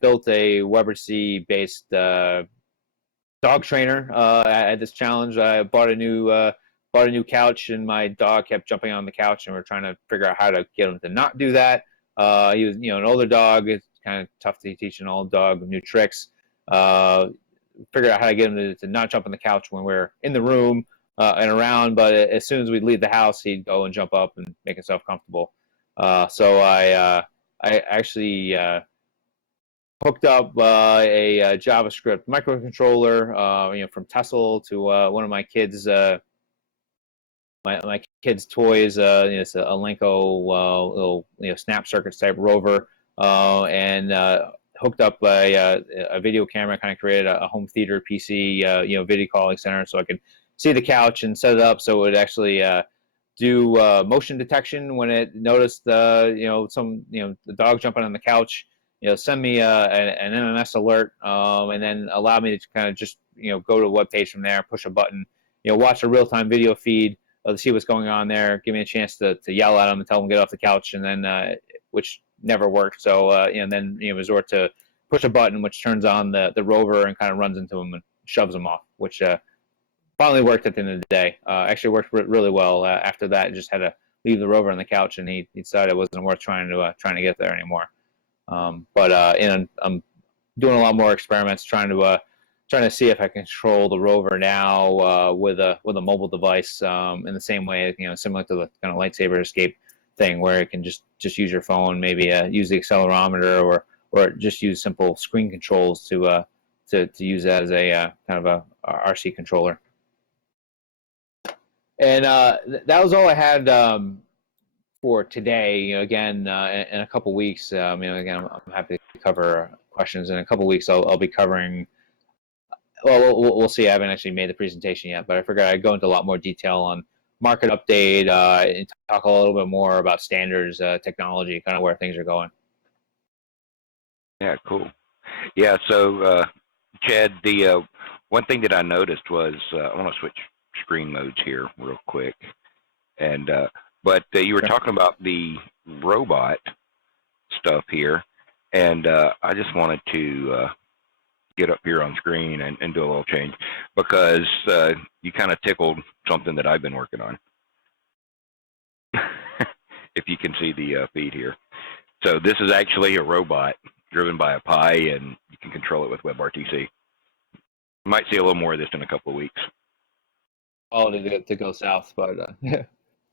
built a WebRTC-based dog trainer at this challenge. I bought a new couch, and my dog kept jumping on the couch, and we're trying to figure out how to get him to not do that. He was, an older dog. It's kind of tough to teach an old dog new tricks. Figured out how to get him to not jump on the couch when we're in the room and around, but as soon as we'd leave the house, he'd go and jump up and make himself comfortable. So I actually hooked up a JavaScript microcontroller, from Tessel to one of my kids' my kids' toys. It's a Lenko little snap circuits type rover, and hooked up a video camera. Kind of created a home theater PC, video calling center, so I could see the couch and set it up so it would actually do motion detection when it noticed the dog jumping on the couch. Send me an MMS alert, and then allow me to kind of just go to a web page from there, push a button, watch a real-time video feed to see what's going on there, give me a chance to yell at them and tell them to get off the couch, and then which never worked. So then resort to push a button which turns on the rover and kind of runs into them and shoves them off, which finally worked at the end of the day. Actually worked really well. After that, just had to leave the rover on the couch, and he decided it wasn't worth trying to get there anymore. But I'm doing a lot more experiments, trying to see if I can control the rover now with a mobile device in the same way, similar to the kind of lightsaber escape thing, where it can just use your phone, maybe use the accelerometer, or just use simple screen controls to use that as a kind of a RC controller. And that was all I had for today. Again, in a couple weeks, again, I'm happy to cover questions. In a couple weeks, I'll be covering. Well, we'll see. I haven't actually made the presentation yet, but I figured I'd go into a lot more detail on market update and talk a little bit more about standards, technology, kind of where things are going. Yeah, cool. Yeah, so Chad, the one thing that I noticed was I want to switch screen modes here real quick, and but you were talking about the robot, stuff here, and I just wanted to get up here on screen and do a little change because you kind of tickled something that I've been working on. If you can see the feed here. So this is actually a robot driven by a Pi, and you can control it with WebRTC. You might see a little more of this in a couple of weeks. All to go south, but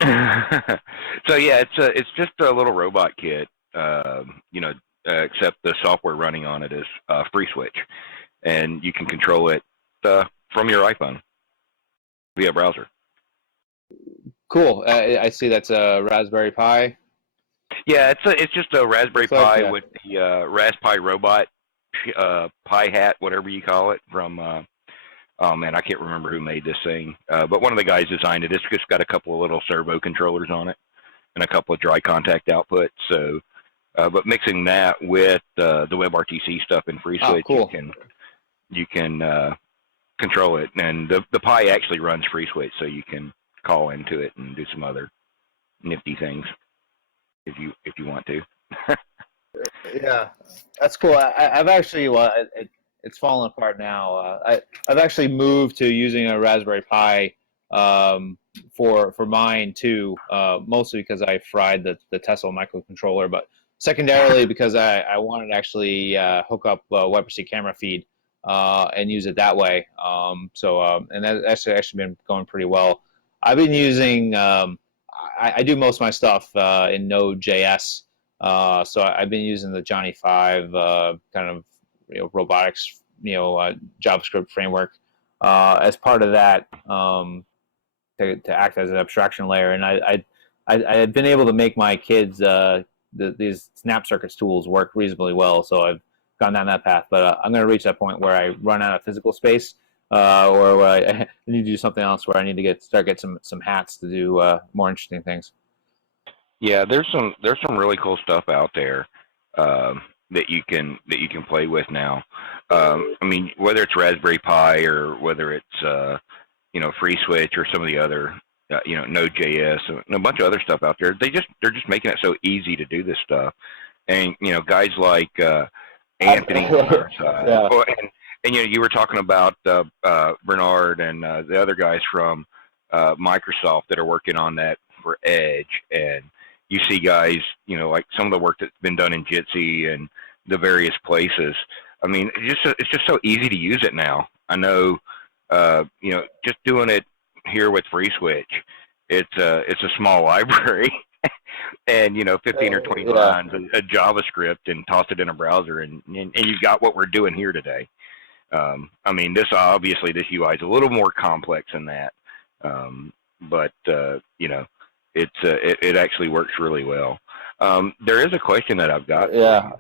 so yeah, it's just a little robot kit, except the software running on it is FreeSWITCH, and you can control it from your iPhone via browser. Cool. I see that's a Raspberry Pi. Yeah, it's just a Raspberry Pi yeah. with the Raspberry Robot Pi hat, whatever you call it, from oh man, I can't remember who made this thing, but one of the guys designed it. It's just got a couple of little servo controllers on it and a couple of dry contact outputs. So, but mixing that with the WebRTC stuff in FreeSWITCH, cool. you can control it, and the Pi actually runs FreeSWITCH, so you can call into it and do some other nifty things if you want to. Yeah, that's cool. I've actually it's fallen apart now. I've actually moved to using a Raspberry Pi for mine too, mostly because I fried the Tesla microcontroller, but secondarily because I wanted to actually hook up a WebRTC camera feed and use it that way. And that's actually been going pretty well. I've been using I do most of my stuff in Node.js. So I've been using the Johnny 5 kind of robotics JavaScript framework as part of that to act as an abstraction layer. And I had been able to make my kids these snap circuits tools work reasonably well. So I've gone down that path. But I'm going to reach that point where I run out of physical space, or where I need to do something else where I need to start some hats to do more interesting things. Yeah, there's some really cool stuff out there that you can play with now. I mean, whether it's Raspberry Pi or whether it's FreeSWITCH or some of the other Node.js and a bunch of other stuff out there. They're just making it so easy to do this stuff. And guys like Anthony on our side, yeah. and you were talking about Bernard and the other guys from Microsoft that are working on that for Edge, and you see guys, like some of the work that's been done in Jitsi and the various places. I mean, it's just so easy to use it now. I know, just doing it here with FreeSWITCH, it's a small library, and 15 or 20 lines of JavaScript, and toss it in a browser, and you've got what we're doing here today. I mean, this UI is a little more complex than that, but it actually works really well. There is a question that I've got. Yeah.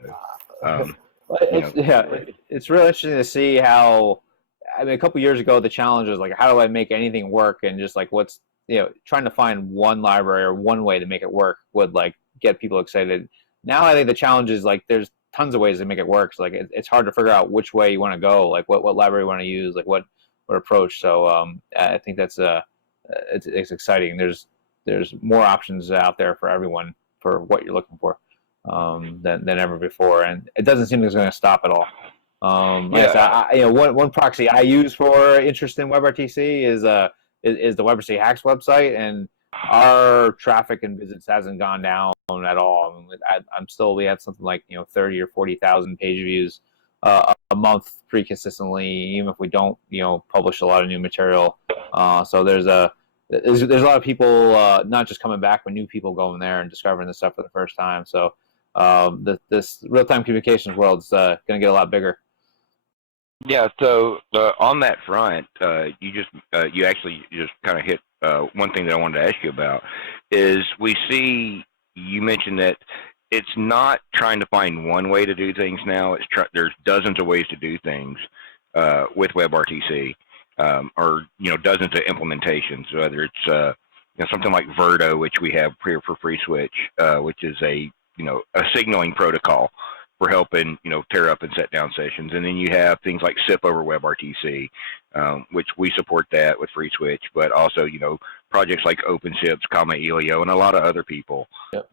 For you. It's really interesting to see how. I mean, a couple years ago, the challenge was like, how do I make anything work? And just like, what's trying to find one library or one way to make it work would like get people excited. Now, I think the challenge is like, there's tons of ways to make it work. So like, it's hard to figure out which way you want to go, like what library you want to use, like what approach. So I think that's it's exciting. There's more options out there for everyone for what you're looking for than ever before, and it doesn't seem like it's going to stop at all. One proxy I use for interest in WebRTC is the WebRTC Hacks website, and our traffic and visits hasn't gone down at all. I mean, we have something like 30 or 40,000 page views a month pretty consistently, even if we don't publish a lot of new material. So there's a lot of people not just coming back, but new people going there and discovering this stuff for the first time. So this real-time communications world is going to get a lot bigger. Yeah. So on that front, you actually just kind of hit one thing that I wanted to ask you about is you mentioned that it's not trying to find one way to do things now. There's dozens of ways to do things with WebRTC. Or dozens of implementations, whether it's something like Verto, which we have here for FreeSWITCH, which is a signaling protocol for helping tear up and set down sessions, and then you have things like SIP over WebRTC, which we support that with FreeSWITCH, but also projects like OpenShips, Elio, and a lot of other people Yep.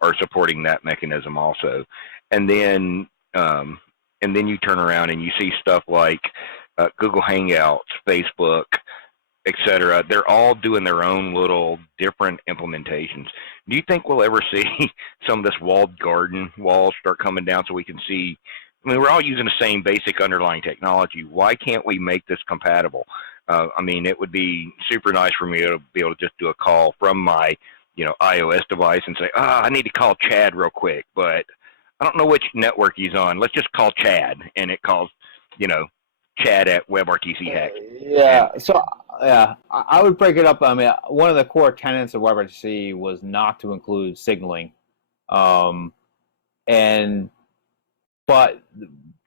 are supporting that mechanism also. And then you turn around and you see stuff like Google Hangouts, Facebook, etc. They're all doing their own little different implementations. Do you think we'll ever see some of this walled garden walls start coming down so we can see? I mean, we're all using the same basic underlying technology. Why can't we make this compatible? I mean, it would be super nice for me to be able to just do a call from my, iOS device and say, I need to call Chad real quick, but I don't know which network he's on. Let's just call Chad, and it calls, Chad at WebRTC Hack. Yeah. So I would break it up. I mean, one of the core tenets of WebRTC was not to include signaling, but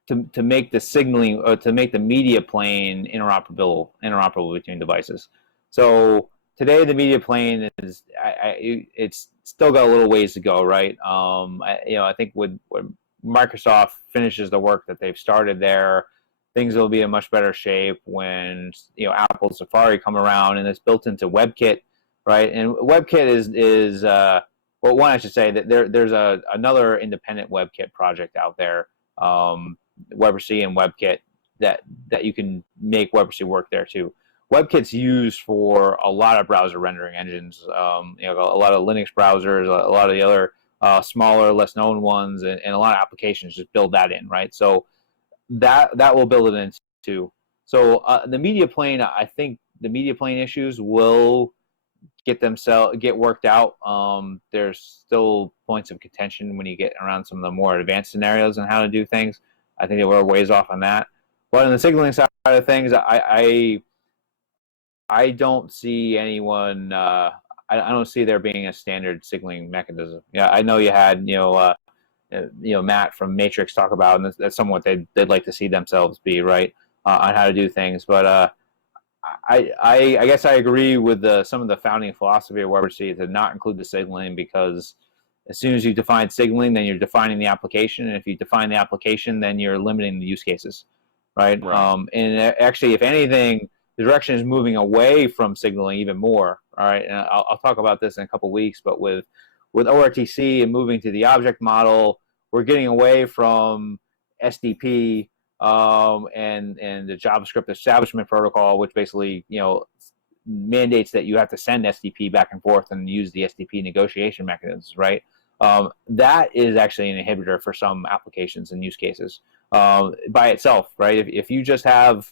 to make the signaling or to make the media plane interoperable between devices. So today the media plane is it's still got a little ways to go, right? I think when Microsoft finishes the work that they've started there, things will be in much better shape when Apple Safari come around and it's built into WebKit, right? And WebKit is well, one, I should say that there's another independent WebKit project out there, WebRTC and WebKit, that you can make WebRTC work there too. WebKit's used for a lot of browser rendering engines, a lot of Linux browsers, a lot of the other smaller, less known ones, and a lot of applications just build that in, right? So that will build it in too. So the media plane, I think the media plane issues will get worked out. There's still points of contention when you get around some of the more advanced scenarios and how to do things. I think that we're ways off on that. But on the signaling side of things, I don't see anyone. I don't see there being a standard signaling mechanism. Yeah, I know you had Matt from Matrix talk about, and that's somewhat they'd like to see themselves be, right, on how to do things. But I guess I agree with some of the founding philosophy of WebRTC to not include the signaling, because as soon as you define signaling, then you're defining the application, and if you define the application, then you're limiting the use cases, right? And actually, if anything, the direction is moving away from signaling even more. All right, and I'll talk about this in a couple weeks, but with ORTC and moving to the object model, we're getting away from SDP and the JavaScript establishment protocol, which basically mandates that you have to send SDP back and forth and use the SDP negotiation mechanisms, right? That is actually an inhibitor for some applications and use cases by itself, right? If you just have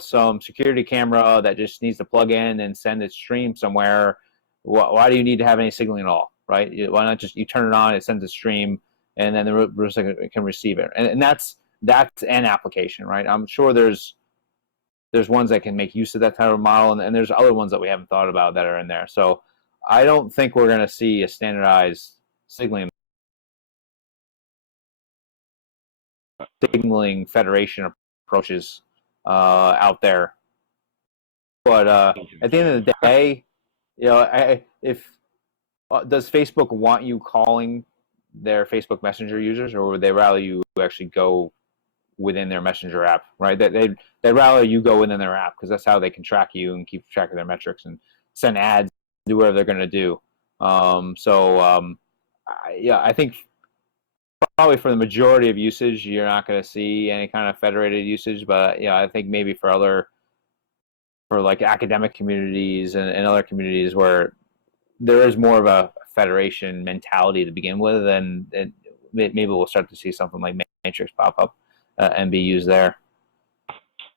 some security camera that just needs to plug in and send its stream somewhere, why do you need to have any signaling at all, right? Why not just you turn it on, it sends a stream, and then the recipient can receive it, and that's an application, right? I'm sure there's ones that can make use of that type of model, and there's other ones that we haven't thought about that are in there. So I don't think we're going to see a standardized signaling federation approaches out there. But at the end of the day, does Facebook want you calling their Facebook Messenger users, or would they rather you actually go within their Messenger app, right? They'd rather you go within their app, because that's how they can track you and keep track of their metrics and send ads, do whatever they're going to do. I think probably for the majority of usage, you're not going to see any kind of federated usage, but I think maybe for like academic communities and other communities where there is more of a federation mentality to begin with, and maybe we'll start to see something like Matrix pop up and be used there.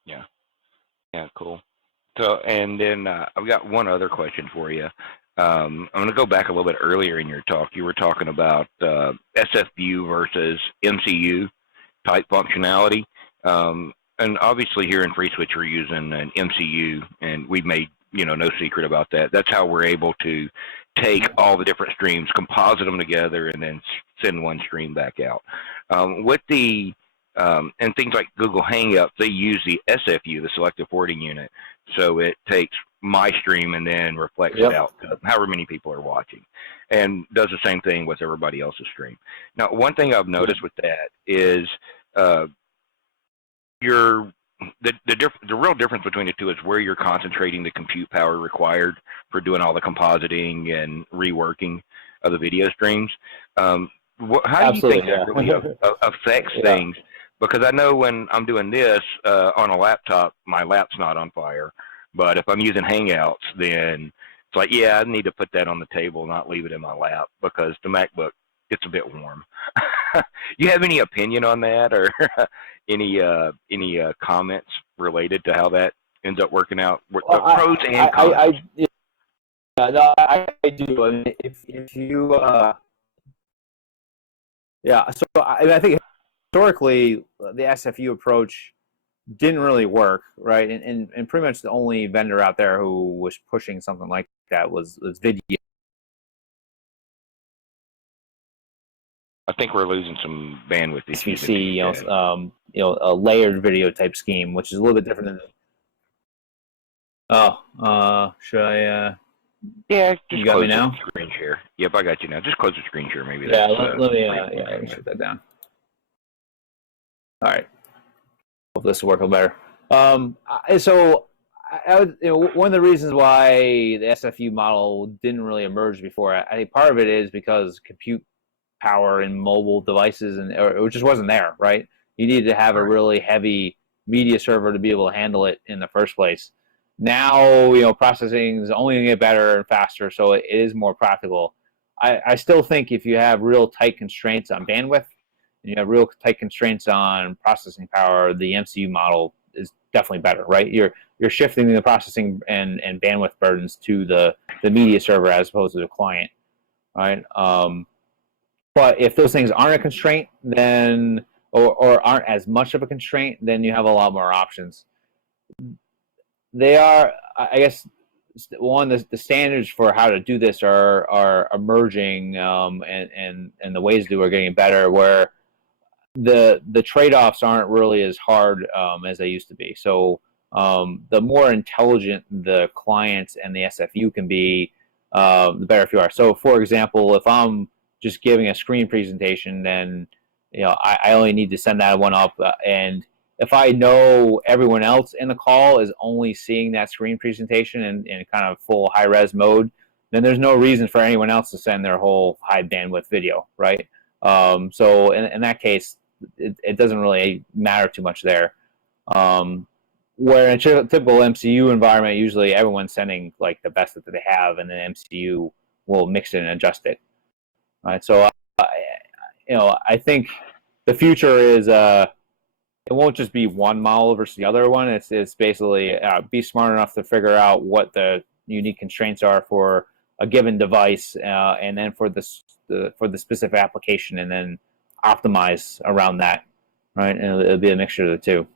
Yeah, cool. So, and then I've got one other question for you. I'm going to go back a little bit earlier in your talk. You were talking about SFView versus MCU type functionality. And obviously here in FreeSWITCH we're using an MCU, and we've made no secret about that. That's how we're able to take all the different streams, composite them together, and then send one stream back out. With the and things like Google Hangouts, they use the SFU, the selective forwarding unit, so it takes my stream and then reflects it out to however many people are watching, and does the same thing with everybody else's stream. Now, one thing I've noticed with that is the real difference between the two is where you're concentrating the compute power required for doing all the compositing and reworking. of the video streams. How do you think that really affects things? Because I know when I'm doing this on a laptop, my lap's not on fire. But if I'm using Hangouts, then it's like, yeah, I need to put that on the table, not leave it in my lap, because the MacBook gets a bit warm. You have any opinion on that, or any comments related to how that ends up working out? Pros and cons. No, I do. I mean, if you, So I think historically the SFU approach didn't really work, right? And pretty much the only vendor out there who was pushing something like that was video. I think we're losing some bandwidth issues. See, a layered video type scheme, which is a little bit different than. Should I? Yeah, just you got me now. Screen share. Yep, I got you now. Just close the screen share, maybe. Yeah, let me shut that down. All right. Hope this will work a little better. So I would, one of the reasons why the SFU model didn't really emerge before, I think part of it is because compute power in mobile devices or it just wasn't there, right? You needed to have a really heavy media server to be able to handle it in the first place. Now, processing is only going to get better and faster, so it is more practical. I still think if you have real tight constraints on bandwidth, and you have real tight constraints on processing power, the MCU model is definitely better, right? You're shifting the processing and bandwidth burdens to the media server as opposed to the client, right? But if those things aren't a constraint, then or aren't as much of a constraint, then you have a lot more options. They are, I guess, the standards for how to do this are emerging, and the ways to do it are getting better, where the trade-offs aren't really as hard as they used to be. So the more intelligent the clients and the SFU can be, the better if you are. So for example, if I'm just giving a screen presentation, then I only need to send that one up, and if I know everyone else in the call is only seeing that screen presentation in kind of full high-res mode, then there's no reason for anyone else to send their whole high-bandwidth video, right? So in that case, it doesn't really matter too much there. Where in a typical MCU environment, usually everyone's sending like the best that they have, and then MCU will mix it and adjust it. Right? So, I think the future is it won't just be one model versus the other one. It's basically be smart enough to figure out what the unique constraints are for a given device, and then for the specific application, and then optimize around that, right? And it'll be a mixture of the two.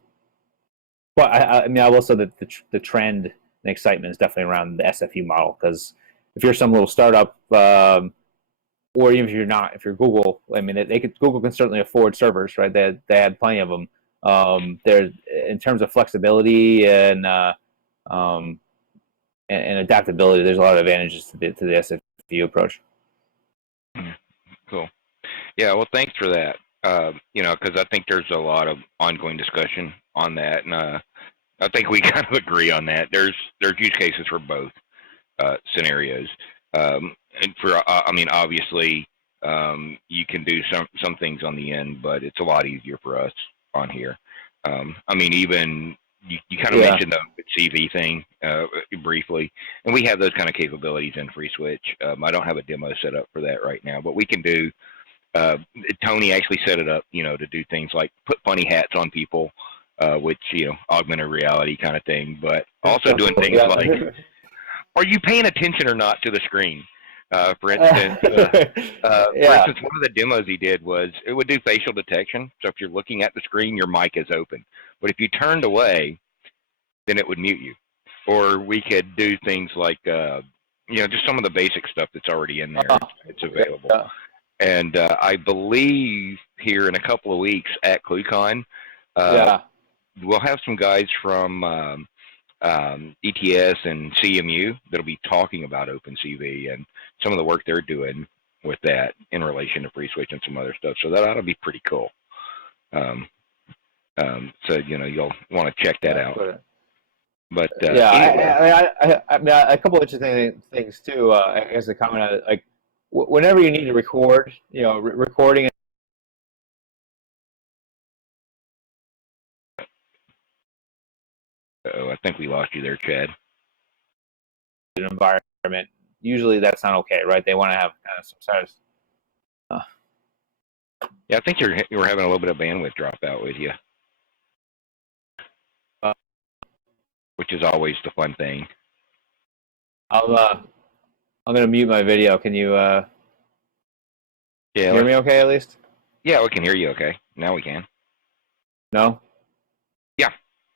But I will say that the trend and excitement is definitely around the SFU model, because if you're some little startup, or even if you're Google, I mean, Google can certainly afford servers, right? They had plenty of them. There's, in terms of flexibility and adaptability, there's a lot of advantages to the SFU approach. Cool. Yeah, well, thanks for that. Because I think there's a lot of ongoing discussion on that, and I think we kind of agree on that. There's use cases for both scenarios, and obviously, you can do some things on the end, but it's a lot easier for us on here. Even you kind of mentioned the CV thing briefly, and we have those kind of capabilities in FreeSWITCH. I don't have a demo set up for that right now, but we can do. Tony actually set it up, to do things like put funny hats on people, which, augmented reality kind of thing, but also doing things like, are you paying attention or not to the screen? For instance, one of the demos he did was it would do facial detection. So if you're looking at the screen, your mic is open. But if you turned away, then it would mute you. Or we could do things like, just some of the basic stuff that's already in there. It's available. Yeah. And I believe here in a couple of weeks at ClueCon, we'll have some guys from ETS and CMU that'll be talking about OpenCV and some of the work they're doing with that in relation to FreeSWITCH and some other stuff. So that ought to be pretty cool. So you'll want to check that out. But anyway. I a couple of interesting things too. I guess the comment whenever you need to record, recording. Oh, I think we lost you there, Chad. Environment. Usually that's not okay, right? They want to have kind of some sort of. Yeah, I think you're having a little bit of bandwidth drop out with you, which is always the fun thing. I'm gonna mute my video. Can you hear me okay at least? Yeah, we can hear you okay. Now we can. No? Yeah.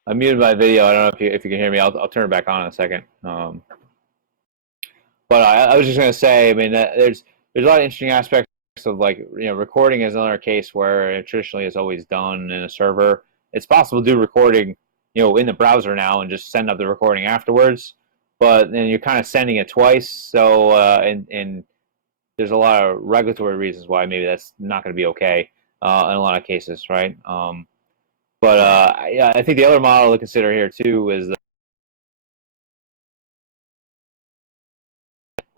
I muted my video. I don't know if you can hear me. I'll turn it back on in a second. But I was just gonna say, I mean, there's a lot of interesting aspects of, like, recording is another case where it traditionally is always done in a server. It's possible to do recording, in the browser now and just send up the recording afterwards. But then you're kind of sending it twice. So and there's a lot of regulatory reasons why maybe that's not going to be okay in a lot of cases, right? But I think the other model to consider here too is that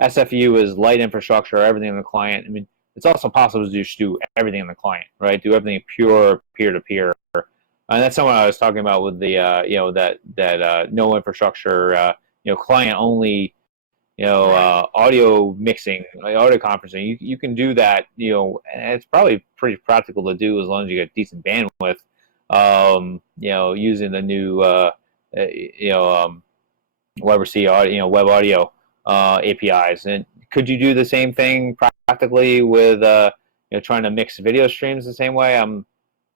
SFU is light infrastructure, everything in the client. I mean, it's also possible to just do everything in the client, right? Do everything pure peer-to-peer. And that's something I was talking about with the, that no infrastructure, client only, audio mixing, like audio conferencing. You can do that, and it's probably pretty practical to do as long as you get decent bandwidth. Using the new, WebRTC audio, web audio APIs. And could you do the same thing practically with trying to mix video streams the same way? I'm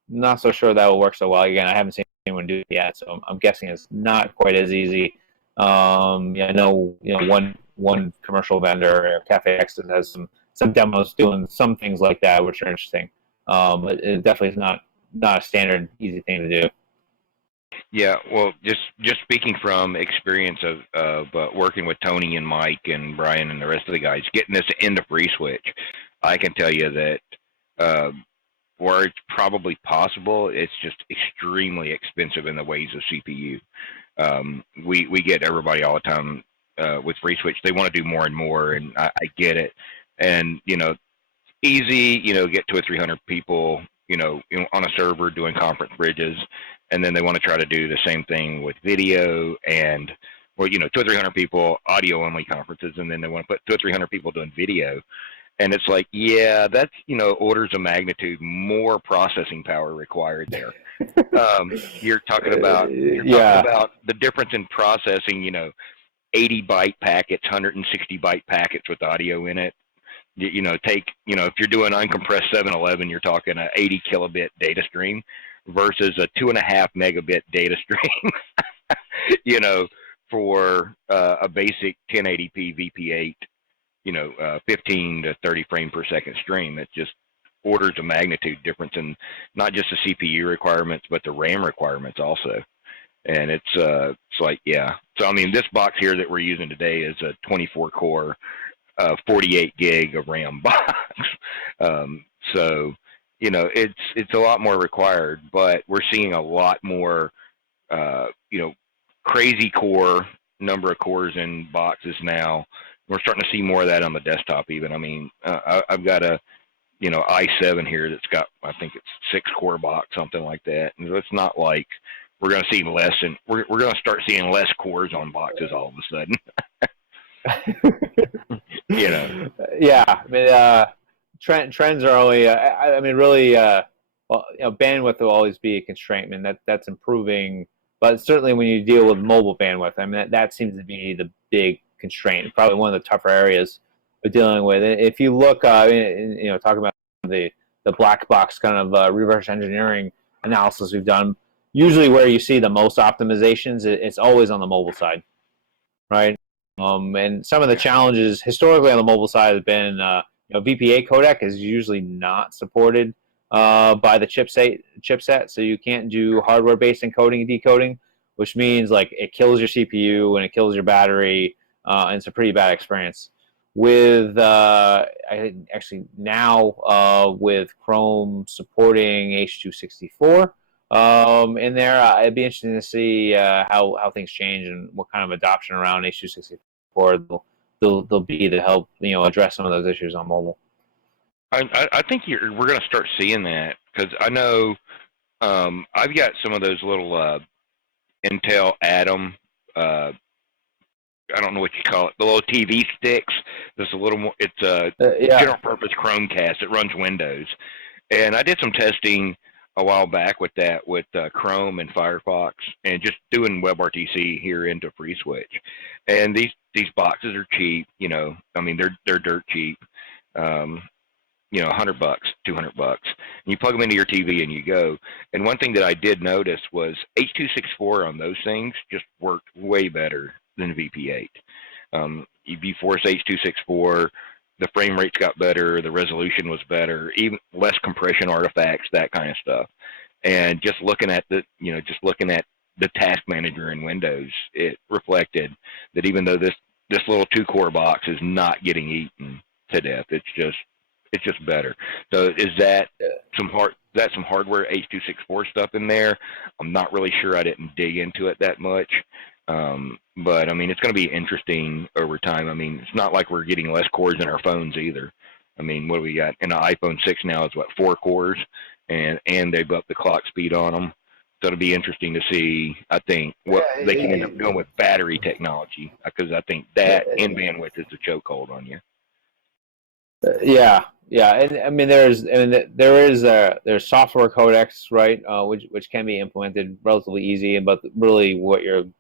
not so sure that will work so well. Again, I haven't seen anyone do it yet, so I'm guessing it's not quite as easy. I know one commercial vendor, CafeX, has some demos doing some things like that, which are interesting. It definitely is not a standard easy thing to do. Yeah, well, just speaking from experience of working with Tony and Mike and Brian and the rest of the guys, getting this into FreeSWITCH, I can tell you that where it's probably possible, it's just extremely expensive in the ways of CPU. We get everybody all the time with FreeSWITCH. They want to do more and more, and I get it. And easy, get 200 or 300 people, on a server doing conference bridges, and then they want to try to do the same thing with video and, 200 or 300 people audio only conferences, and then they want to put 200 or 300 people doing video. And it's like, yeah, that's, orders of magnitude more processing power required there. You're talking about the difference in processing, 80 byte packets, 160 byte packets with audio in it. If you're doing uncompressed 711, you're talking a 80 kilobit data stream versus a 2.5 megabit data stream, for a basic 1080p VP8, 15 to 30 frame per second stream. It's just orders of magnitude difference in not just the CPU requirements, but the RAM requirements also. And it's like, yeah. So, I mean, this box here that we're using today is a 24 core, 48 gig of RAM box. So, it's a lot more required, but we're seeing a lot more, crazy core number of cores in boxes now. We're starting to see more of that on the desktop even. I mean, I've got a, i7 here that's got, I think it's 6-core box, something like that. And it's not like we're going to see less, and we're going to start seeing less cores on boxes all of a sudden. Yeah, I mean, trends are only. I mean, really, bandwidth will always be a constraint. I mean, that's improving, but certainly when you deal with mobile bandwidth, I mean, that seems to be the big constraint. Probably one of the tougher areas we're dealing with. If you look, talking about the black box kind of reverse engineering analysis we've done, usually where you see the most optimizations, it's always on the mobile side, right? And some of the challenges historically on the mobile side have been, VPA codec is usually not supported by the chipset, so you can't do hardware-based encoding and decoding, which means like it kills your CPU and it kills your battery, and it's a pretty bad experience. With I think actually now with Chrome supporting H.264 in there, it'd be interesting to see how things change and what kind of adoption around H.264 they'll be to help address some of those issues on mobile. I think we're going to start seeing that, because I know I've got some of those little Intel Atom. I don't know what you call it. The little TV sticks. There's a little more. It's a general purpose Chromecast. It runs Windows, and I did some testing a while back with that with Chrome and Firefox, and just doing WebRTC here into FreeSWITCH. And these boxes are cheap. I mean they're dirt cheap. $100, $200. And you plug them into your TV and you go. And one thing that I did notice was H.264 on those things just worked way better than VP8. You force H.264, the frame rates got better, the resolution was better, even less compression artifacts, that kind of stuff. And just looking at the task manager in Windows, it reflected that even though this little 2-core box is not getting eaten to death, it's just better. So is that some hardware H.264 stuff in there? I'm not really sure. I didn't dig into it that much. But I mean, it's going to be interesting over time. I mean, it's not like we're getting less cores in our phones either. I mean, what do we got in the iPhone 6 now is 4 cores, and they've upped the clock speed on them. So it'll be interesting to see, I think, what they can end up doing with battery technology, because I think that and bandwidth is the chokehold on you. Yeah, and I mean there's software codecs, right, which can be implemented relatively easy, but really what you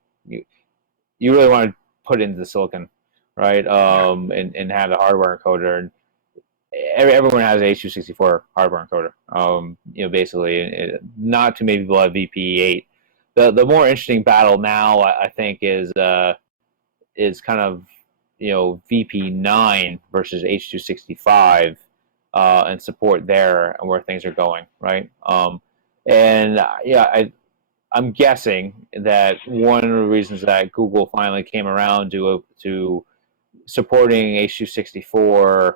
really want to put into the silicon, right, and have the hardware encoder. And everyone has H.264 hardware encoder, basically, not too many people have VP8. The more interesting battle now, I think, is kind of VP9 versus H.265 and support there and where things are going, right? I'm guessing that one of the reasons that Google finally came around to supporting H.264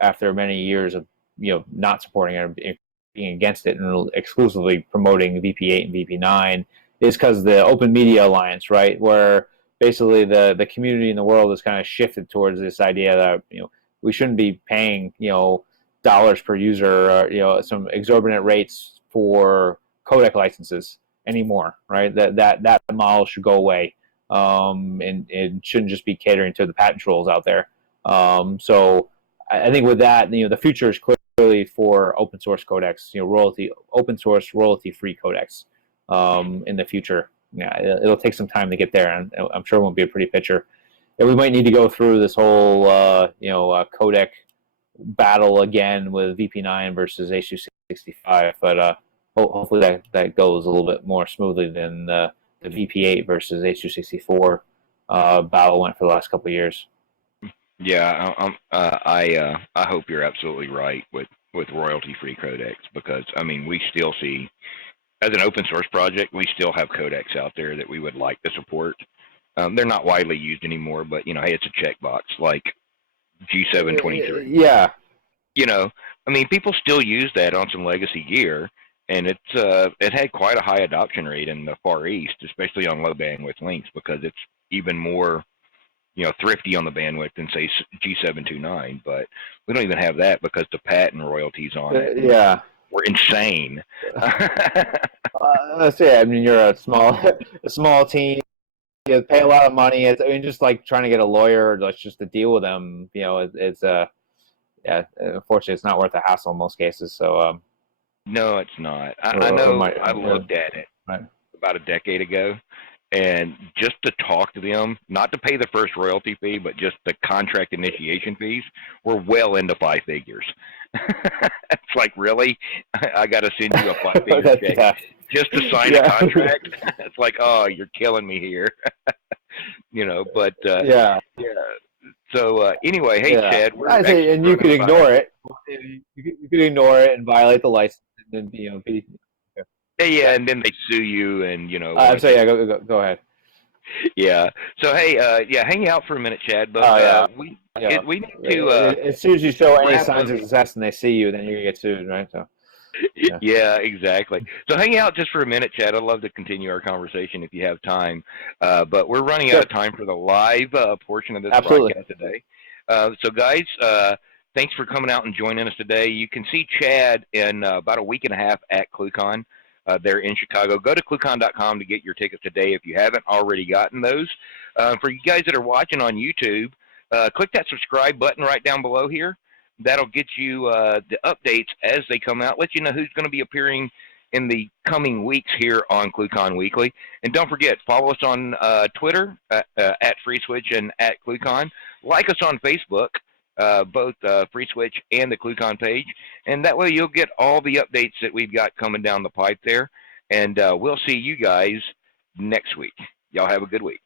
after many years of not supporting it, being against it, and exclusively promoting VP8 and VP9 is because the Open Media Alliance, right, where basically the community in the world has kind of shifted towards this idea that we shouldn't be paying dollars per user or some exorbitant rates for codec licenses anymore, right? That model should go away, and it shouldn't just be catering to the patent trolls out there. So I think with that, the future is clearly for open source codecs, open source royalty free codecs in the future. Yeah, it'll take some time to get there, and I'm sure it won't be a pretty picture. And we might need to go through this whole codec battle again with VP9 versus H.265, but hopefully that goes a little bit more smoothly than the VP8 versus H.264 battle went for the last couple of years. Yeah, I hope you're absolutely right with royalty-free codecs, because I mean we still see, as an open source project, we still have codecs out there that we would like to support. They're not widely used anymore, but hey, it's a checkbox like G723. Yeah. I mean, people still use that on some legacy gear, and it had quite a high adoption rate in the Far East, especially on low bandwidth links, because it's even more thrifty on the bandwidth than say G729. But we don't even have that because the patent royalties on it. Yeah. We're insane. Let's say, I mean, you're a small team. You pay a lot of money. Just like trying to get a lawyer, just to deal with them. It's unfortunately, it's not worth the hassle in most cases. So. No, it's not. I know. I looked at it about a decade ago, and just to talk to them, not to pay the first royalty fee, but just the contract initiation fees, were well into 5 figures. It's like, really? I got to send you a 5-figure check just to sign a contract? It's like, oh, you're killing me here. But yeah. So anyway, hey, Chad, and you could ignore it. You could ignore it and violate the license, and then Yeah, and then they sue you, and I'm sorry. Yeah, go ahead. Yeah. So hey, hang out for a minute, Chad. But we need to. As soon as you show any signs of success and they see you, then you're gonna get sued, right? So. Yeah, exactly. So hang out just for a minute, Chad. I'd love to continue our conversation if you have time. But we're running out of time for the live portion of this broadcast today. So guys, thanks for coming out and joining us today. You can see Chad in about a week and a half at ClueCon. They're in Chicago. Go to ClueCon.com to get your tickets today if you haven't already gotten those. For you guys that are watching on YouTube, click that subscribe button right down below here. That'll get you the updates as they come out, let you know who's going to be appearing in the coming weeks here on ClueCon Weekly. And don't forget, follow us on Twitter at FreeSWITCH and at ClueCon. Like us on Facebook, both FreeSWITCH and the ClueCon page. And that way you'll get all the updates that we've got coming down the pipe there. And we'll see you guys next week. Y'all have a good week.